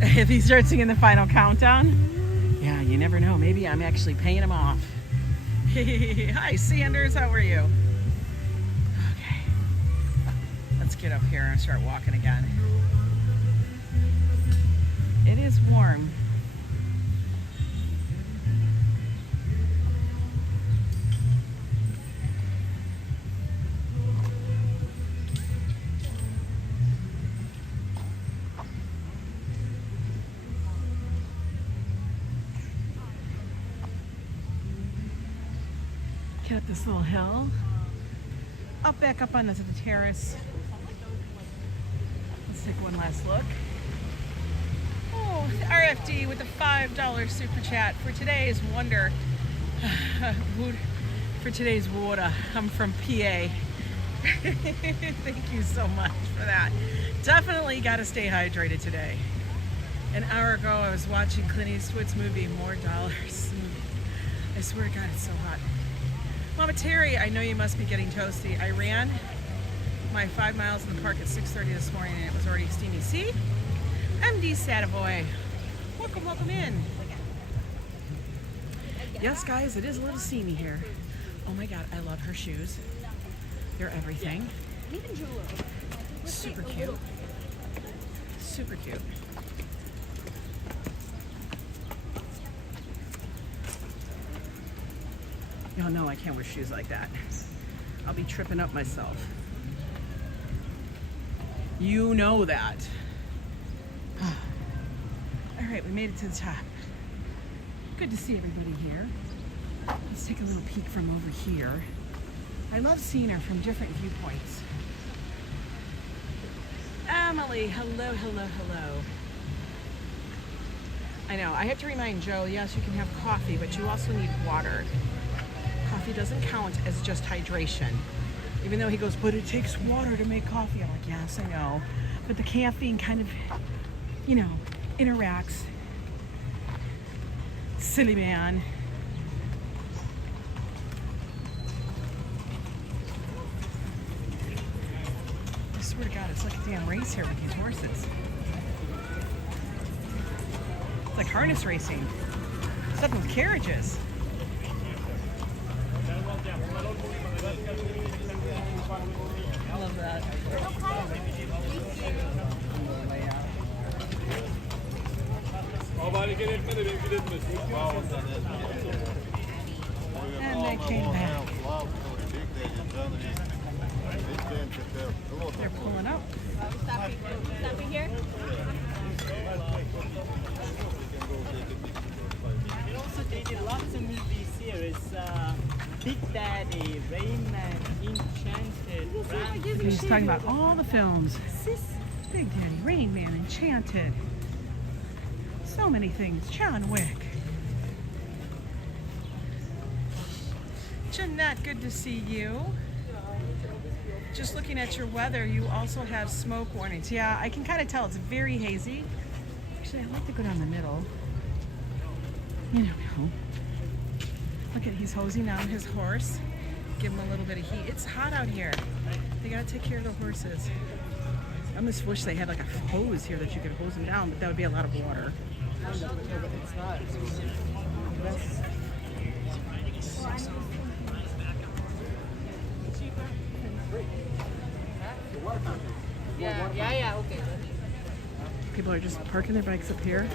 If he starts singing the final countdown, yeah, you never know. Maybe I'm actually paying him off. Hi, Sanders, how are you? Okay, let's get up here and start walking again. It is warm. Get up this little hill. Back up onto the terrace. Let's take one last look. Oh, RFD with a $5 super chat for today's wonder. For today's water. I'm from PA. Thank you so much for that. Definitely got to stay hydrated today. An hour ago, I was watching Clint Eastwood's movie, More Dollars. I swear to God, it's so hot. Mama Terry, I know you must be getting toasty. I ran my 5 miles in the park at 6:30 this morning and it was already steamy. See? MD Savoy. Welcome, welcome in. Yes, guys, it is a little steamy here. Oh my God, I love her shoes. They're everything. Even jeweler. Super cute. Super cute. Oh no, I can't wear shoes like that. I'll be tripping up myself. You know that. All right, we made it to the top. Good to see everybody here. Let's take a little peek from over here. I love seeing her from different viewpoints. Emily, hello, hello, hello. I know, I have to remind Joe, yes, you can have coffee, but you also need water. Coffee doesn't count as just hydration. Even though he goes, but it takes water to make coffee. I'm like, yes, I know. But the caffeine kind of, you know, interacts. Silly man. I swear to God, it's like a damn race here with these horses. It's like harness racing. Except with carriages. I love that. And they came back. They're pulling up. Stopping here? And also they did lots of movies here. It's Big Daddy, Rain Man, Enchanted, Brand. He's talking about all the films. Big Daddy, Rain Man, Enchanted. So many things. John Wick. Jeanette, good to see you. Just looking at your weather, you also have smoke warnings. Yeah, I can kind of tell it's very hazy. Actually, I like to go down the middle. You know. Look at, he's hosing down his horse. Give him a little bit of heat. It's hot out here. They gotta take care of the horses. I almost wish they had like a hose here that you could hose them down, but that would be a lot of water. It's not. Yeah, okay. People are just parking their bikes up here.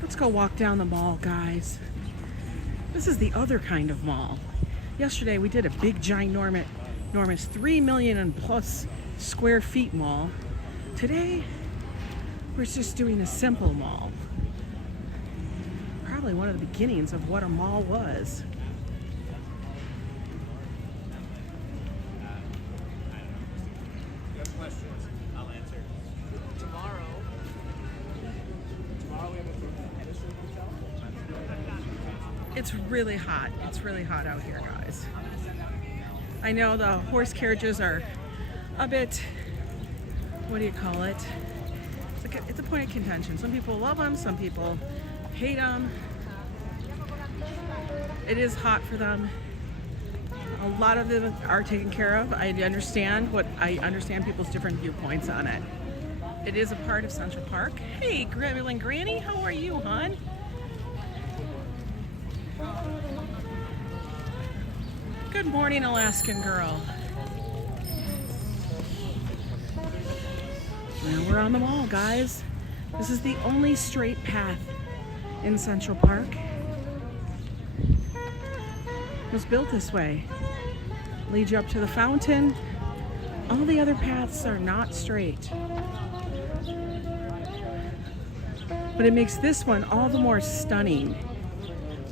Let's go walk down the mall, guys. This is the other kind of mall. Yesterday we did a big ginormous 3 million and plus square feet mall. Today we're just doing a simple mall. Probably one of the beginnings of what a mall was. You have questions? I'll answer. Tomorrow we have a Edison Hotel. It's really hot. It's really hot out here, guys. I know the horse carriages are a bit, what do you call it? It's a point of contention. Some people love them, some people hate them. It is hot for them. A lot of them are taken care of. I understand people's different viewpoints on it. It is a part of Central Park. Hey, Gremlin Granny, how are you, hon? Good morning, Alaskan girl. Well, we're on the mall, guys. This is the only straight path in Central Park. was built this way. Leads you up to the fountain. All the other paths are not straight. But it makes this one all the more stunning.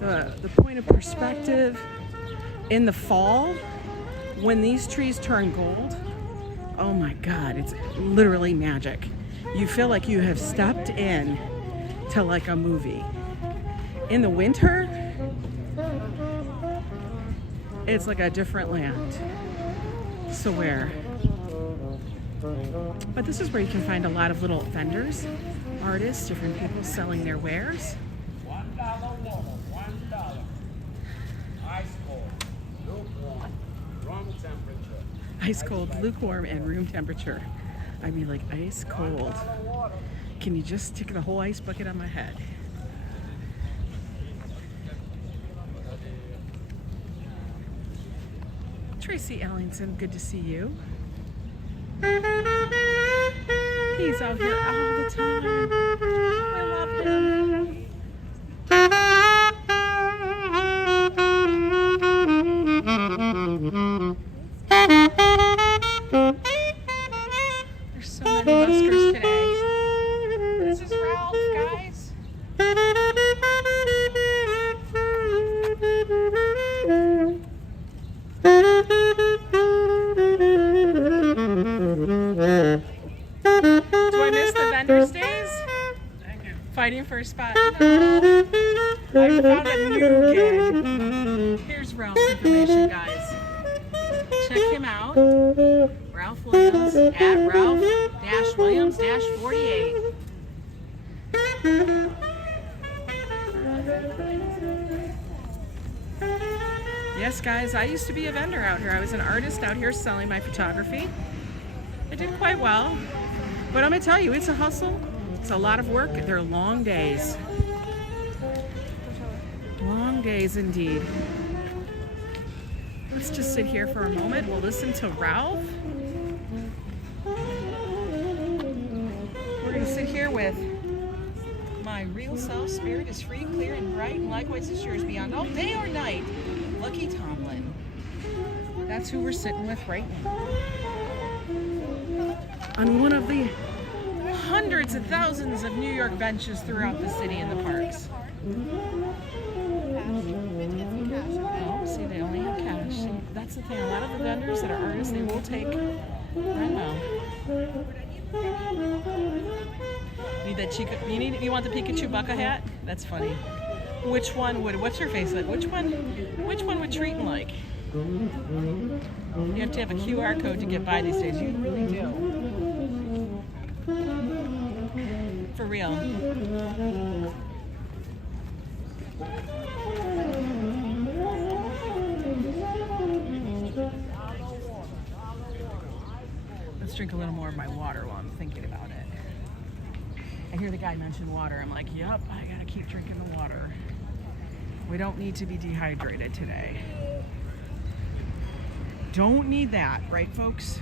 The point of perspective in the fall, when these trees turn gold, oh my God, it's literally magic. You feel like you have stepped in to like a movie. In the winter, it's like a different land. Swear. But this is where you can find a lot of little vendors, artists, different people selling their wares. $1 water, $1. Ice cold, lukewarm, room temperature. Ice cold, lukewarm, and room temperature. I mean, like ice cold. Can you just stick the whole ice bucket on my head? Tracy Ellingson, good to see you. He's out here all the time. I love him. There's so many buskers today. This is Ralph, guys. Do I miss the vendors' days? Thank you. Fighting for a spot. No. I found a new gig. Here's Ralph's information, guys. Check him out. Ralph Williams at Ralph-Williams-48. Yes, guys, I used to be a vendor out here. I was an artist out here selling my photography. I did quite well. But I'm going to tell you, it's a hustle. It's a lot of work. They're long days. Long days indeed. Let's just sit here for a moment. We'll listen to Ralph. We're going to sit here with my real self. Spirit is free, clear, and bright, and likewise is yours beyond all day or night. Lucky Tomlin. That's who we're sitting with right now. On one of the hundreds of thousands of New York benches throughout the city and the parks. Oh, see, they only have cash. See, that's the thing. A lot of the vendors that are artists, they will take. I know. Need that Chica? You want the Pikachu bucket hat? That's funny. Which one would? What's your face like? Which one would Treaton like? You have to have a QR code to get by these days. You really do. For real. Let's drink a little more of my water while I'm thinking about it. I hear the guy mention water. I'm like, yep, I gotta keep drinking the water. We don't need to be dehydrated today. Don't need that, right, folks?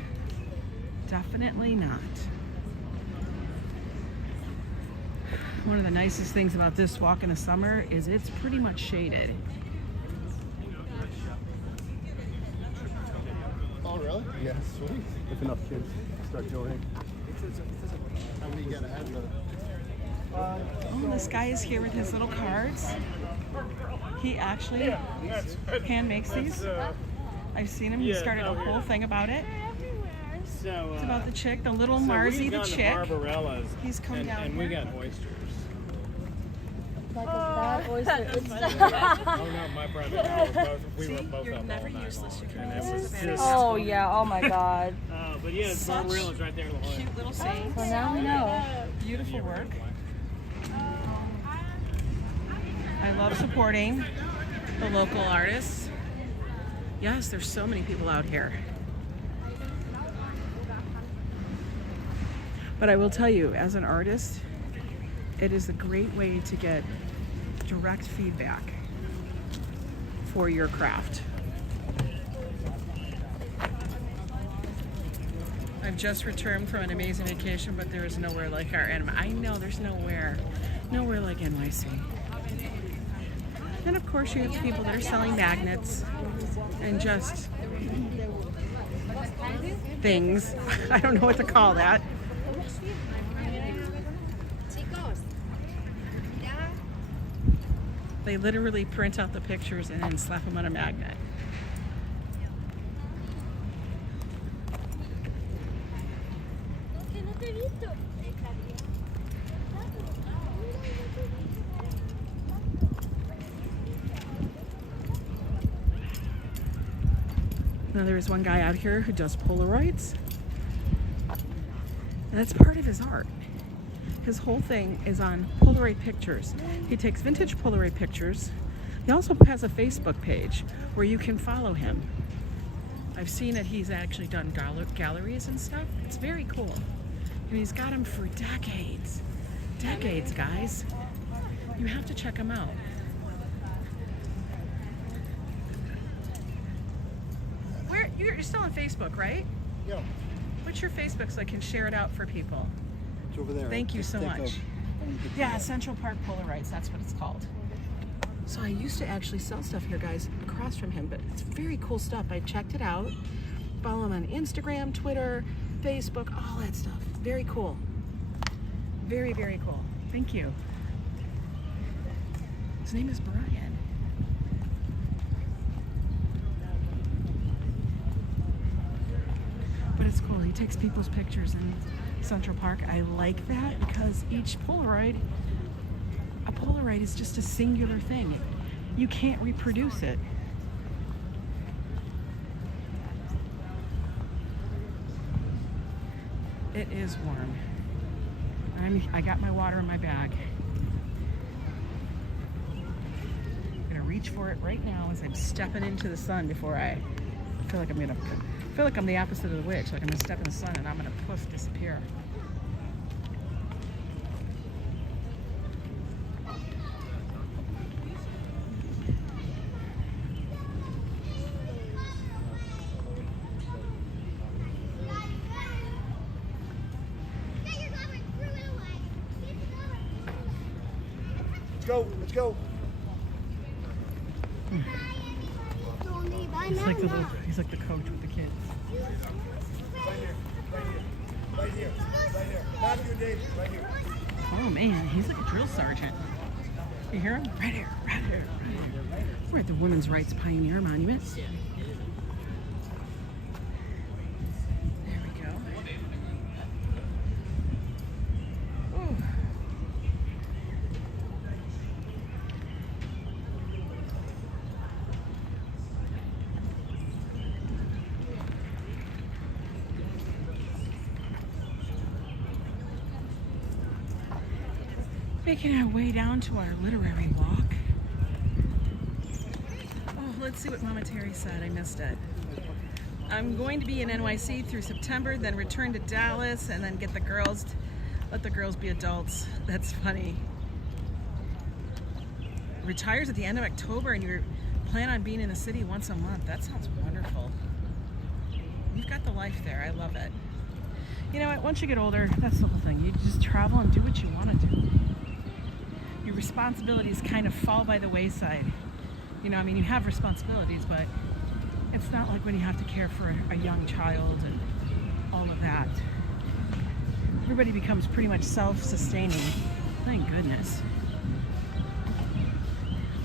Definitely not. One of the nicest things about this walk in the summer is it's pretty much shaded. Oh, really? Yeah, sweet. If enough kids start joining. How many get ahead of Oh, this guy is here with his little cards. He actually hand makes these. I've seen him. He started a whole thing about it. So, It's about the chick, the little Marzi, the chick. He's come down And we here. got oysters. Like a bad oyster. Oh no, my brother. We were both You're up never all night useless. long. You can And it always was use the just- bad. Oh yeah, oh my god. but yeah, it's Such Real is right there in the hall. Cute little saints. So now we know. Beautiful work. I love supporting the local artists. Yes, there's so many people out here. But I will tell you, as an artist, it is a great way to get direct feedback for your craft. I've just returned from an amazing vacation, but there is nowhere like our anime. I know there's nowhere like NYC. Then of course you have people that are selling magnets and just things. I don't know what to call that. They literally print out the pictures and then slap them on a magnet. Now there is one guy out here who does Polaroids. And that's part of his art. His whole thing is on Polaroid pictures. He takes vintage Polaroid pictures. He also has a Facebook page where you can follow him. I've seen that he's actually done galleries and stuff. It's very cool. And he's got them for decades. Decades, guys. You have to check him out. You're still on Facebook, right? Yeah, What's your Facebook so I can share it out for people? it's over there. Thank you Just so think much. of- Yeah, Central Park Polaroids, that's what it's called. So I used to actually sell stuff here, guys, across from him, but it's very cool stuff. I checked it out. Follow him on Instagram, Twitter, Facebook, all that stuff. Very cool. Very, very cool. Thank you. His name is Brian. But it's cool. He takes people's pictures in Central Park. I like that because each Polaroid, a Polaroid is just a singular thing. You can't reproduce it. It is warm. I got my water in my bag. I'm gonna reach for it right now as I'm stepping into the sun before I feel like I'm the opposite of the witch. Like I'm gonna step in the sun and I'm gonna poof, disappear. Let's go, let's go. He's like the coach with the kids. Right here. Matthew, David, right here. Oh man, he's like a drill sergeant. You hear him? Right here, right here, right here. We're at the Women's Rights Pioneer Monument. There we go. Ooh. Making our way down to our literary walk. Oh, let's see what Mama Terry said. I missed it. I'm going to be in NYC through September, then return to Dallas, and then get the girls, let the girls be adults. That's funny. Retires at the end of October, and you plan on being in the city once a month. That sounds wonderful. You've got the life there. I love it. You know what? Once you get older, that's the whole thing. You just travel and do what you want to do. Your responsibilities kind of fall by the wayside. You know, I mean, you have responsibilities, but it's not like when you have to care for a young child and all of that. Everybody becomes pretty much self-sustaining. Thank goodness.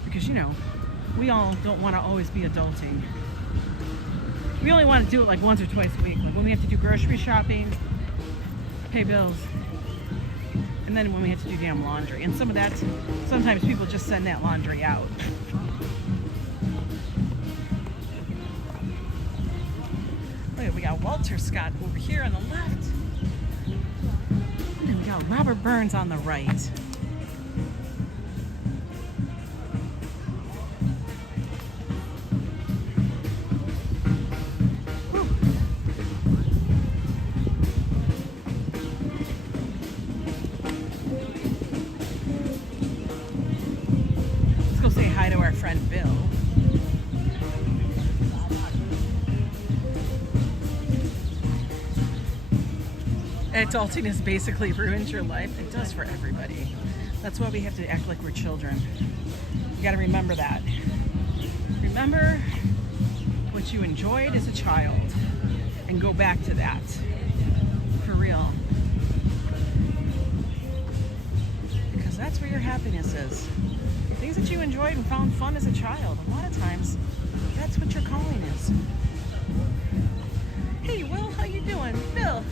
Because, you know, we all don't want to always be adulting. We only want to do it like once or twice a week. Like when we have to do grocery shopping, pay bills, and then when we have to do damn laundry. And some of that, sometimes people just send that laundry out. Look, we got Walter Scott over here on the left. And then we got Robert Burns on the right. Say hi to our friend Bill. Adulting has basically ruined your life. It does for everybody. That's why we have to act like we're children. You got to remember that. Remember what you enjoyed as a child and go back to that. For real. Because that's where your happiness is. Things that you enjoyed and found fun as a child. A lot of times, that's what your calling is. Hey, Will, how you doing? Bill.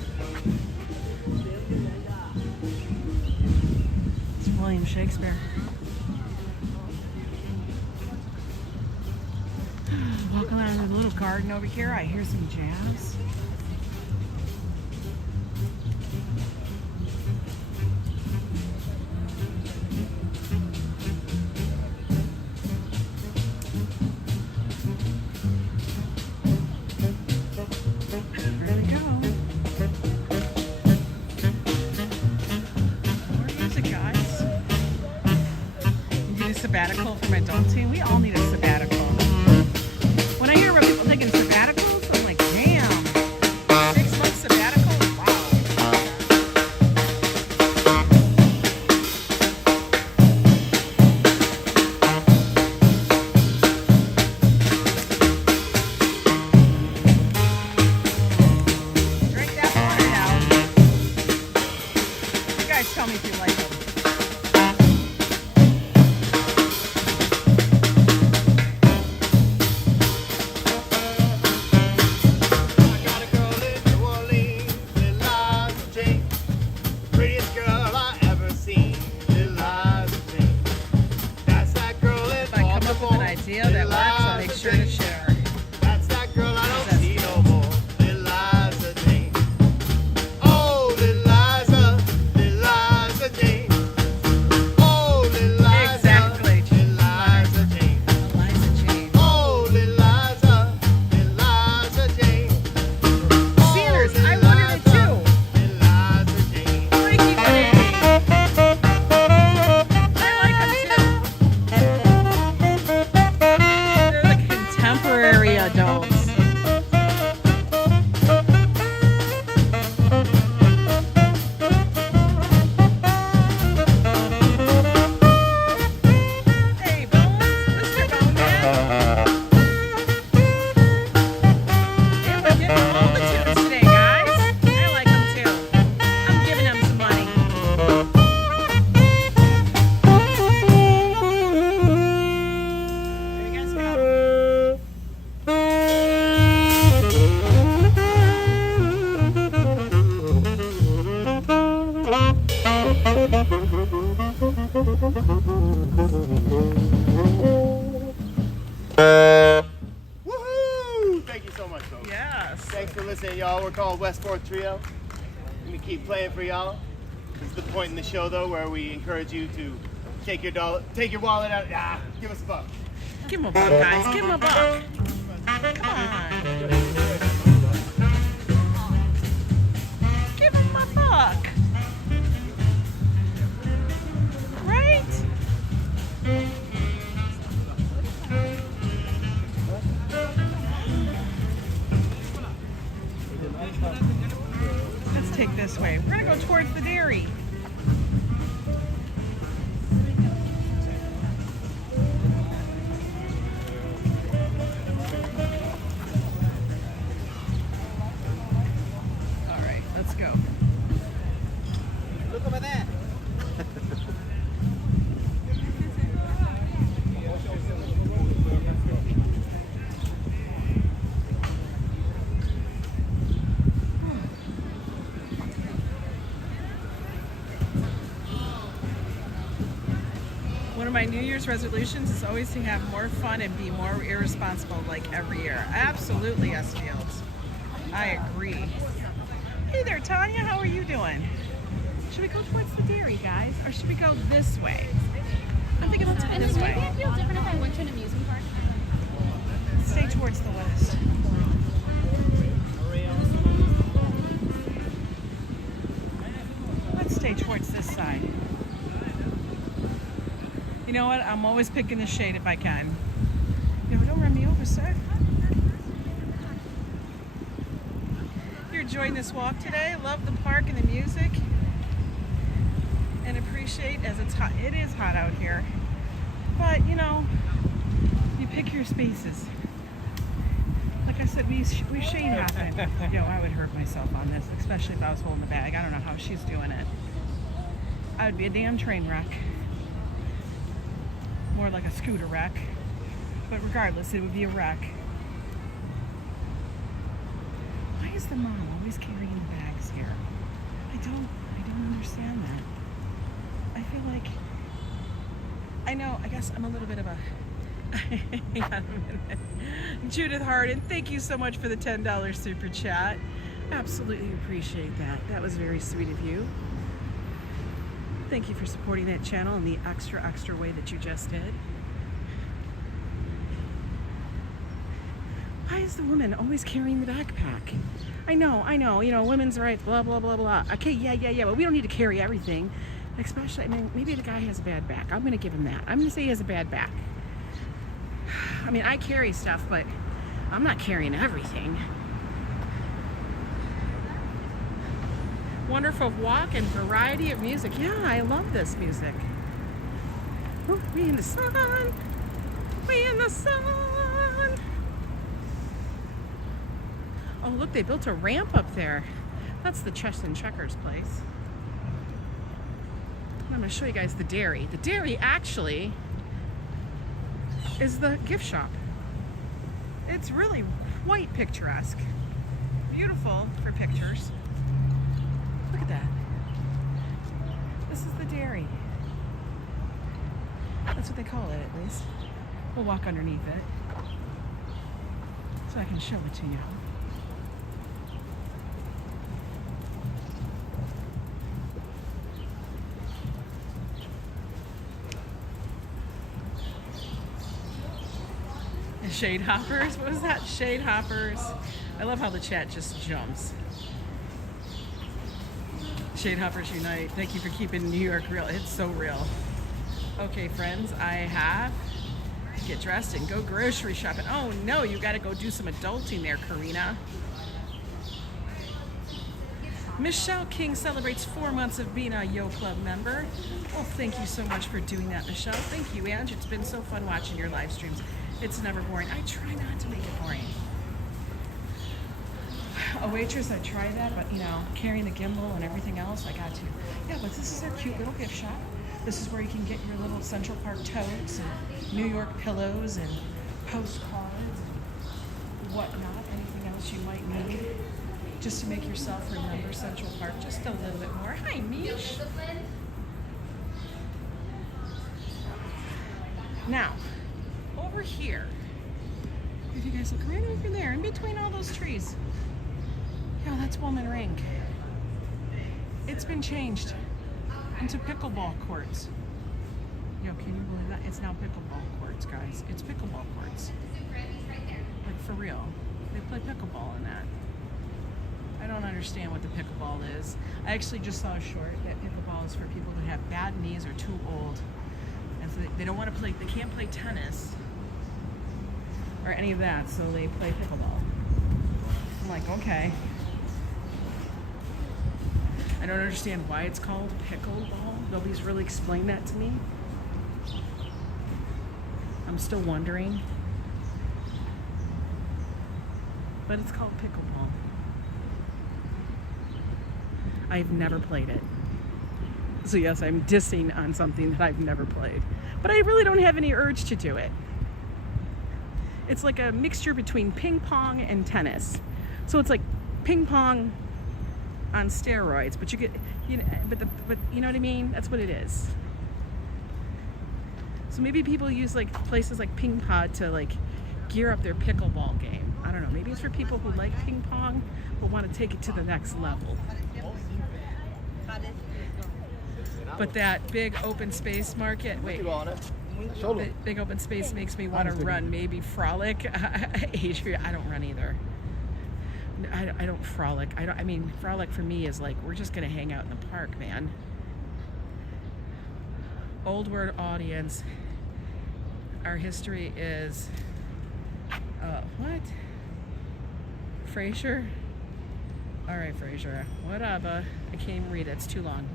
It's William Shakespeare. Walking around in the little garden over here, I hear some jazz. There we go. More music, guys. You need a sabbatical from adulting? We all need a sabbatical. When I hear about people taking sabbaticals, I'm like, damn. 6 months sabbatical? Wow. Drink that water now. You guys tell me if you like it. I got a girl in New Orleans, Eliza Jane. The prettiest girl I ever seen, Eliza Jane. That's that girl in If I come up with an idea that works, I'll make sure to share. That's that girl I don't see no more, Eliza Jane. Oh, Eliza, Eliza Jane. Oh, Eliza, Exactly. Eliza Jane. Eliza Jane. Oh, Eliza, Eliza Jane. Sanders, I wanted it too. Eliza Jane. Mikey Winnie. I like them too. They're the contemporary adults. Hey, Bones, Mr. Bonehead. Yeah, we're getting all the tunes today, guys. I like them too. I'm giving them some money. There you guys go. Woohoo! Thank you so much, folks. Yes. Thanks for listening, y'all. We're called West Fork Trio. We keep playing for y'all. This is the point in the show, though, where we encourage you to take your wallet out. Give us a buck. Give him a buck, guys. Give him a buck. Come on. Give him a buck. Right? Let's take this way. We're gonna go towards the dairy. All right, let's go. Look over there. One of my New Year's resolutions is always to have more fun and be more irresponsible like every year. Absolutely, S. Fields. I agree. Hey there, Tanya. How are you doing? Should we go towards the dairy, guys? Or should we go this way? I'm thinking let's go And this then maybe way. it feels different if I went to an amusement park. Stay towards the west. Let's stay towards this side. You know what? I'm always picking the shade if I can. No, don't run me over, sir. You're enjoying this walk today? Love the park and the music? And appreciate, as it's hot, it is hot out here. But, you know, you pick your spaces. Like I said, we shade happen. You know, I would hurt myself on this, especially if I was holding the bag. I don't know how she's doing it. I would be a damn train wreck. More like a scooter wreck. But regardless, it would be a wreck. Why is the mom always carrying the bags here? I don't understand that. I feel like, I know, I guess I'm a little bit of a, hang on a minute. Judith Harden, thank you so much for the $10 super chat. Absolutely appreciate that. That was very sweet of you. Thank you for supporting that channel in the extra way that you just did. Why is the woman always carrying the backpack? I know, you know, women's rights, blah, blah, blah, blah. Okay, yeah, but we don't need to carry everything. Especially, I mean, maybe the guy has a bad back. I'm going to give him that. I'm going to say he has a bad back. I mean, I carry stuff, but I'm not carrying everything. Wonderful walk and variety of music. Yeah, I love this music. Ooh, we in the sun. We in the sun. Oh, look, they built a ramp up there. That's the Chess and Checkers place. I'm going to show you guys the dairy. The dairy actually is the gift shop. It's really quite picturesque. Beautiful for pictures. Look at that. This is the dairy. That's what they call it, at least. We'll walk underneath it so I can show it to you. Shade hoppers? What was that? Shade hoppers. I love how the chat just jumps. Shade hoppers unite. Thank you for keeping New York real. It's so real. Okay, friends, I have to get dressed and go grocery shopping. Oh no, you gotta go do some adulting there, Karina. Michelle King celebrates 4 months of being a Yo Club member. Well, thank you so much for doing that, Michelle. Thank you, Ange. It's been so fun watching your live streams. It's never boring. I try not to make it boring. A waitress, I try that, but you know, carrying the gimbal and everything else, I got to. Yeah, but this is our cute little gift shop. This is where you can get your little Central Park totes and New York pillows and postcards and whatnot, anything else you might need, just to make yourself remember Central Park just a little bit more. Hi, Mish. Now, over here, if you guys look right over there, in between all those trees, yeah, that's Woman Ring. It's been changed into pickleball courts. Yo, can you believe that? It's now pickleball courts, guys. It's pickleball courts. Like, for real. They play pickleball in that. I don't understand what the pickleball is. I actually just saw a short that pickleball is for people who have bad knees or too old. And so they don't want to play, they can't play tennis or any of that, so they play pickleball. I'm like, okay. I don't understand why it's called pickleball. Nobody's really explained that to me. I'm still wondering. But it's called pickleball. I've never played it. So yes, I'm dissing on something that I've never played. But I really don't have any urge to do it. It's like a mixture between ping pong and tennis. So it's like ping pong on steroids, but you get, you know, but you know what I mean? That's what it is. So maybe people use like places like Ping Pod to like gear up their pickleball game. I don't know. Maybe it's for people who like ping pong but want to take it to the next level. But that big open space market, wait, big open space makes me want to run, maybe frolic. Adria, I don't run either. I don't frolic. I mean, frolic for me is like, we're just going to hang out in the park, man. Old word audience. Our history is, what? Frasier? All right, Frasier. Whatever. I can't even read it. It's too long.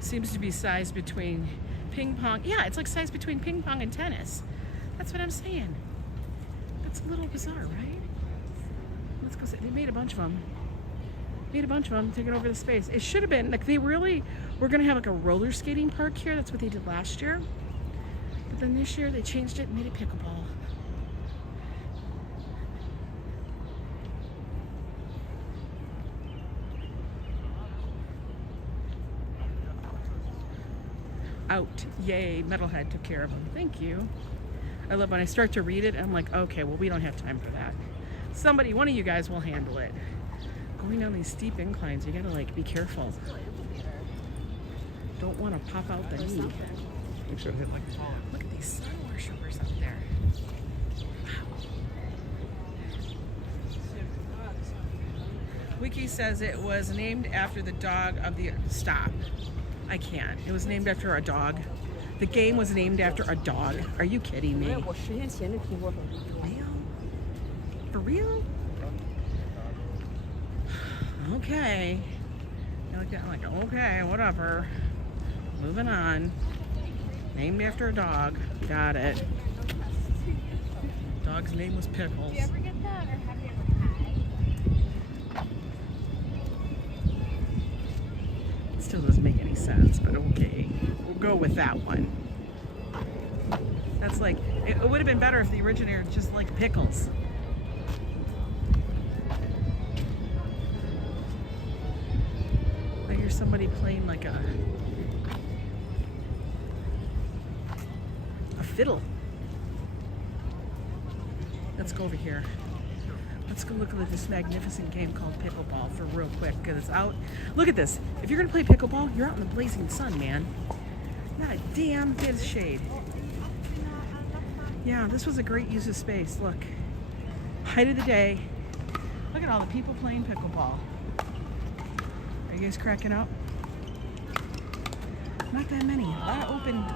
Seems to be sized between ping pong. Yeah, it's like size between ping pong and tennis. That's what I'm saying. That's a little bizarre, right? Let's go see. They made a bunch of them. Taking over the space. It should have been like they really were gonna have like a roller skating park here. That's what they did last year. But then this year they changed it and made it pickleball. Out. Yay, Metalhead took care of them. Thank you. I love when I start to read it, I'm like, okay, well, we don't have time for that. Somebody, one of you guys will handle it. Going down these steep inclines, you gotta like be careful. Don't want to pop out the knee. Look at these sun worshippers up there. Wow. Wiki says it was named after the dog of the... Stop. I can't. It was named after a dog. The game was named after a dog. Are you kidding me? Real? For real? Okay. I looked at it like, okay, whatever. Moving on. Named after a dog. Got it. Dog's name was Pickles. Do you ever get that, or have you ever had? Still doesn't make any sense, but okay. We'll go with that one. That's like, it would have been better if the originator just like pickles. I hear somebody playing like a fiddle. Let's go over here. Let's go look at this magnificent game called pickleball for real quick, because it's out. Look at this. If you're gonna play pickleball, you're out in the blazing sun, man. Not a damn bit of shade. Yeah, this was a great use of space. Look, height of the day. Look at all the people playing pickleball. Are you guys cracking up? Not that many. A lot of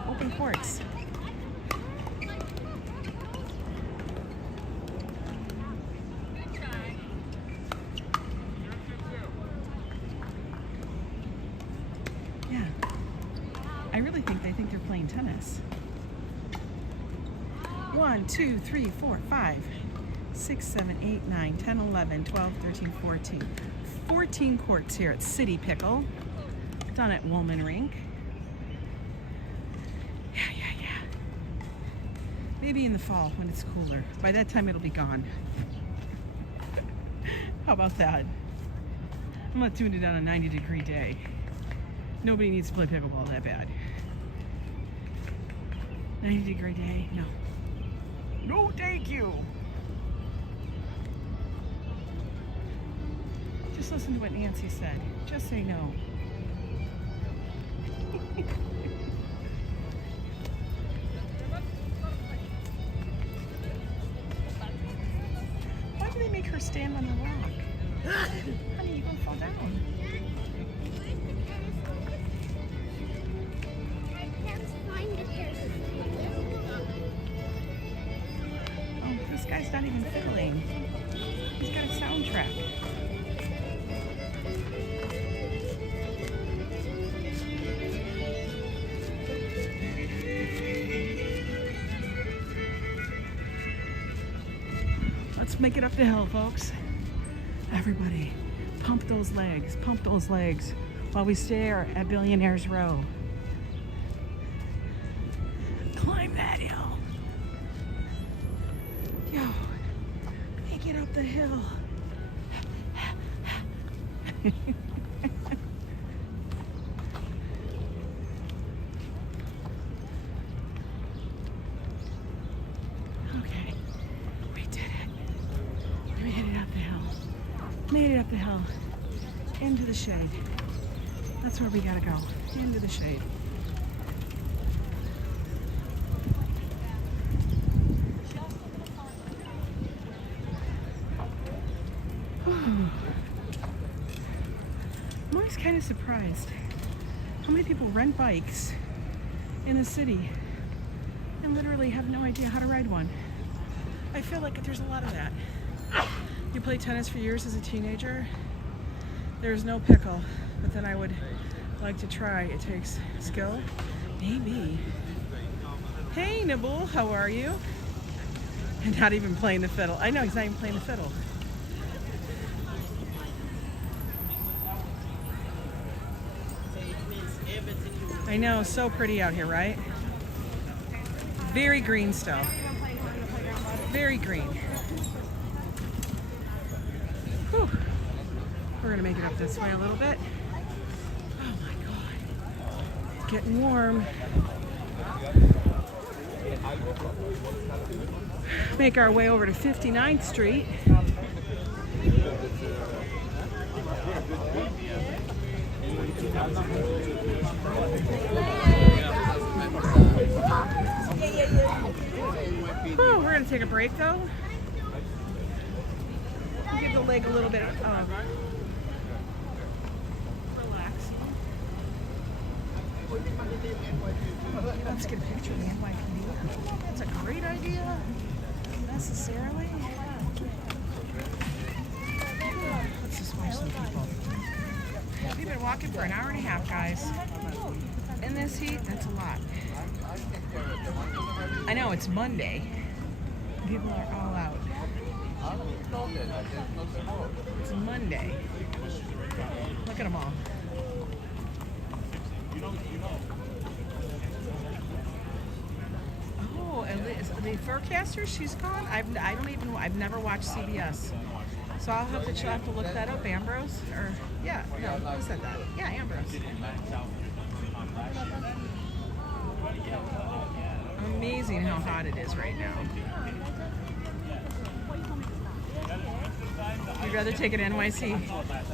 open courts. Yeah. I really think they think they're playing tennis. 1, 2, 3, 4, 5, 6, 7, 8, 9, 10, 11, 12, 13, 14. 14 courts here at City Pickle. Done at Woolman Rink. Yeah. Maybe in the fall when it's cooler. By that time it'll be gone. How about that? I'm not doing it on a 90-degree day. Nobody needs to play pickleball that bad. 90-degree day? No. No, thank you. Just listen to what Nancy said. Just say no. Why do they make her stand on the rock? Honey, you're gonna fall down. Oh, this guy's not even fiddling. He's got a soundtrack. Let's make it up the hill, folks. Everybody, pump those legs while we stare at Billionaires Row. Climb that hill. Yo, make it up the hill. Okay, we did it. We made it up the hill. Made it up the hill. Into the shade. That's where we gotta go. Into the shade. I'm always kind of surprised how many people rent bikes in the city and literally have no idea how to ride one. I feel like there's a lot of that. You played tennis for years as a teenager. There's no pickle, but then I would like to try. It takes skill, Maybe. Hey, Nibble, how are you? And not even playing the fiddle. I know, he's not even playing the fiddle. I know, so pretty out here, right? Very green still. Very green. Whew. We're gonna make it up this way a little bit. Oh my God. It's getting warm. Make our way over to 59th Street. Oh, we're gonna take a break though. Give the leg a little bit of relaxing. Let's get a picture of the NYPD. That's a great idea. Necessarily. Let's just watch some people. We've been walking for an hour and a half, guys. In this heat, that's a lot. I know, it's Monday. People are all out. It's Monday. Look at them all. Oh, the forecaster, she's gone? I've never watched CBS. So I'll have to look that up, Ambrose. Or, yeah, no, who said that? Yeah, Ambrose. Amazing how hot it is right now. You'd rather take an NYC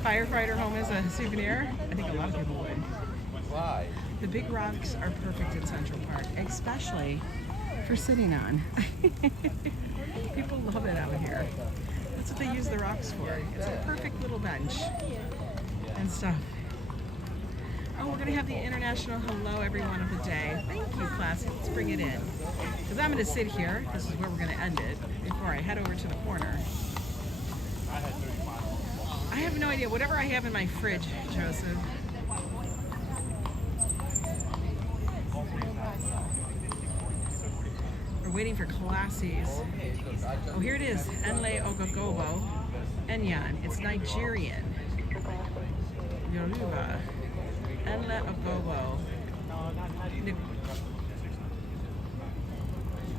firefighter home as a souvenir? I think a lot of people would. Why? The big rocks are perfect in Central Park, especially for sitting on. People love it out here. That's what they use the rocks for. It's a perfect little bench and stuff. Oh, we're going to have the international hello everyone of the day. Thank you, class. Let's bring it in. Because I'm going to sit here. This is where we're going to end it before I head over to the corner. I have no idea. Whatever I have in my fridge, Joseph. We're waiting for classes. Oh, here it is. Enle Ogogobo. Enyan. It's Nigerian. Yoruba. Enle Ogobo.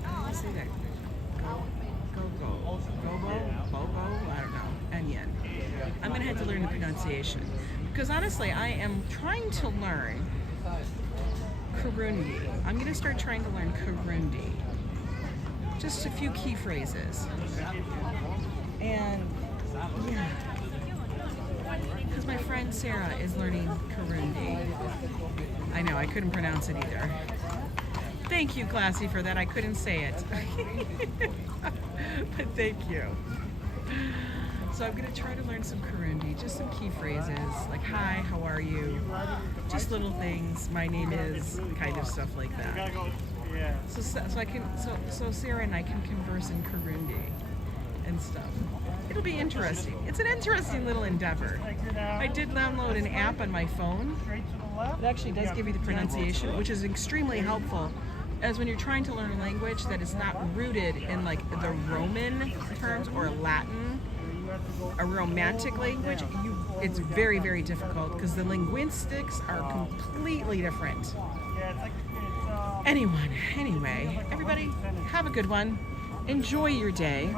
How do I say that? Gogo. Gobo? Bobo? I don't know. Enyan. I'm going to have to learn the pronunciation. Because honestly, I am trying to learn Kirundi. I'm going to start trying to learn Kirundi. Just a few key phrases. And, yeah. Because my friend Sarah is learning Kirundi. I know, I couldn't pronounce it either. Thank you, Classy, for that. I couldn't say it. But thank you. So I'm going to try to learn some Kirundi, just some key phrases, like hi, how are you? Just little things, my name is, kind of stuff like that. So Sarah and I can converse in Kirundi and stuff. It'll be interesting. It's an interesting little endeavor. I did download an app on my phone. It actually does give you the pronunciation, which is extremely helpful, as when you're trying to learn a language that is not rooted in like the Roman terms or Latin, a romantic language, it's very, very difficult because the linguistics are completely different. Anyway, everybody, have a good one. Enjoy your day.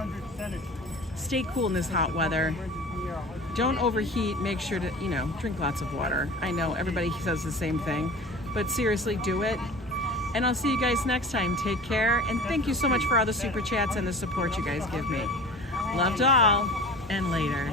Stay cool in this hot weather. Don't overheat. Make sure to, drink lots of water. I know everybody says the same thing, but seriously, do it. And I'll see you guys next time. Take care. And thank you so much for all the super chats and the support you guys give me. Loved all. And later.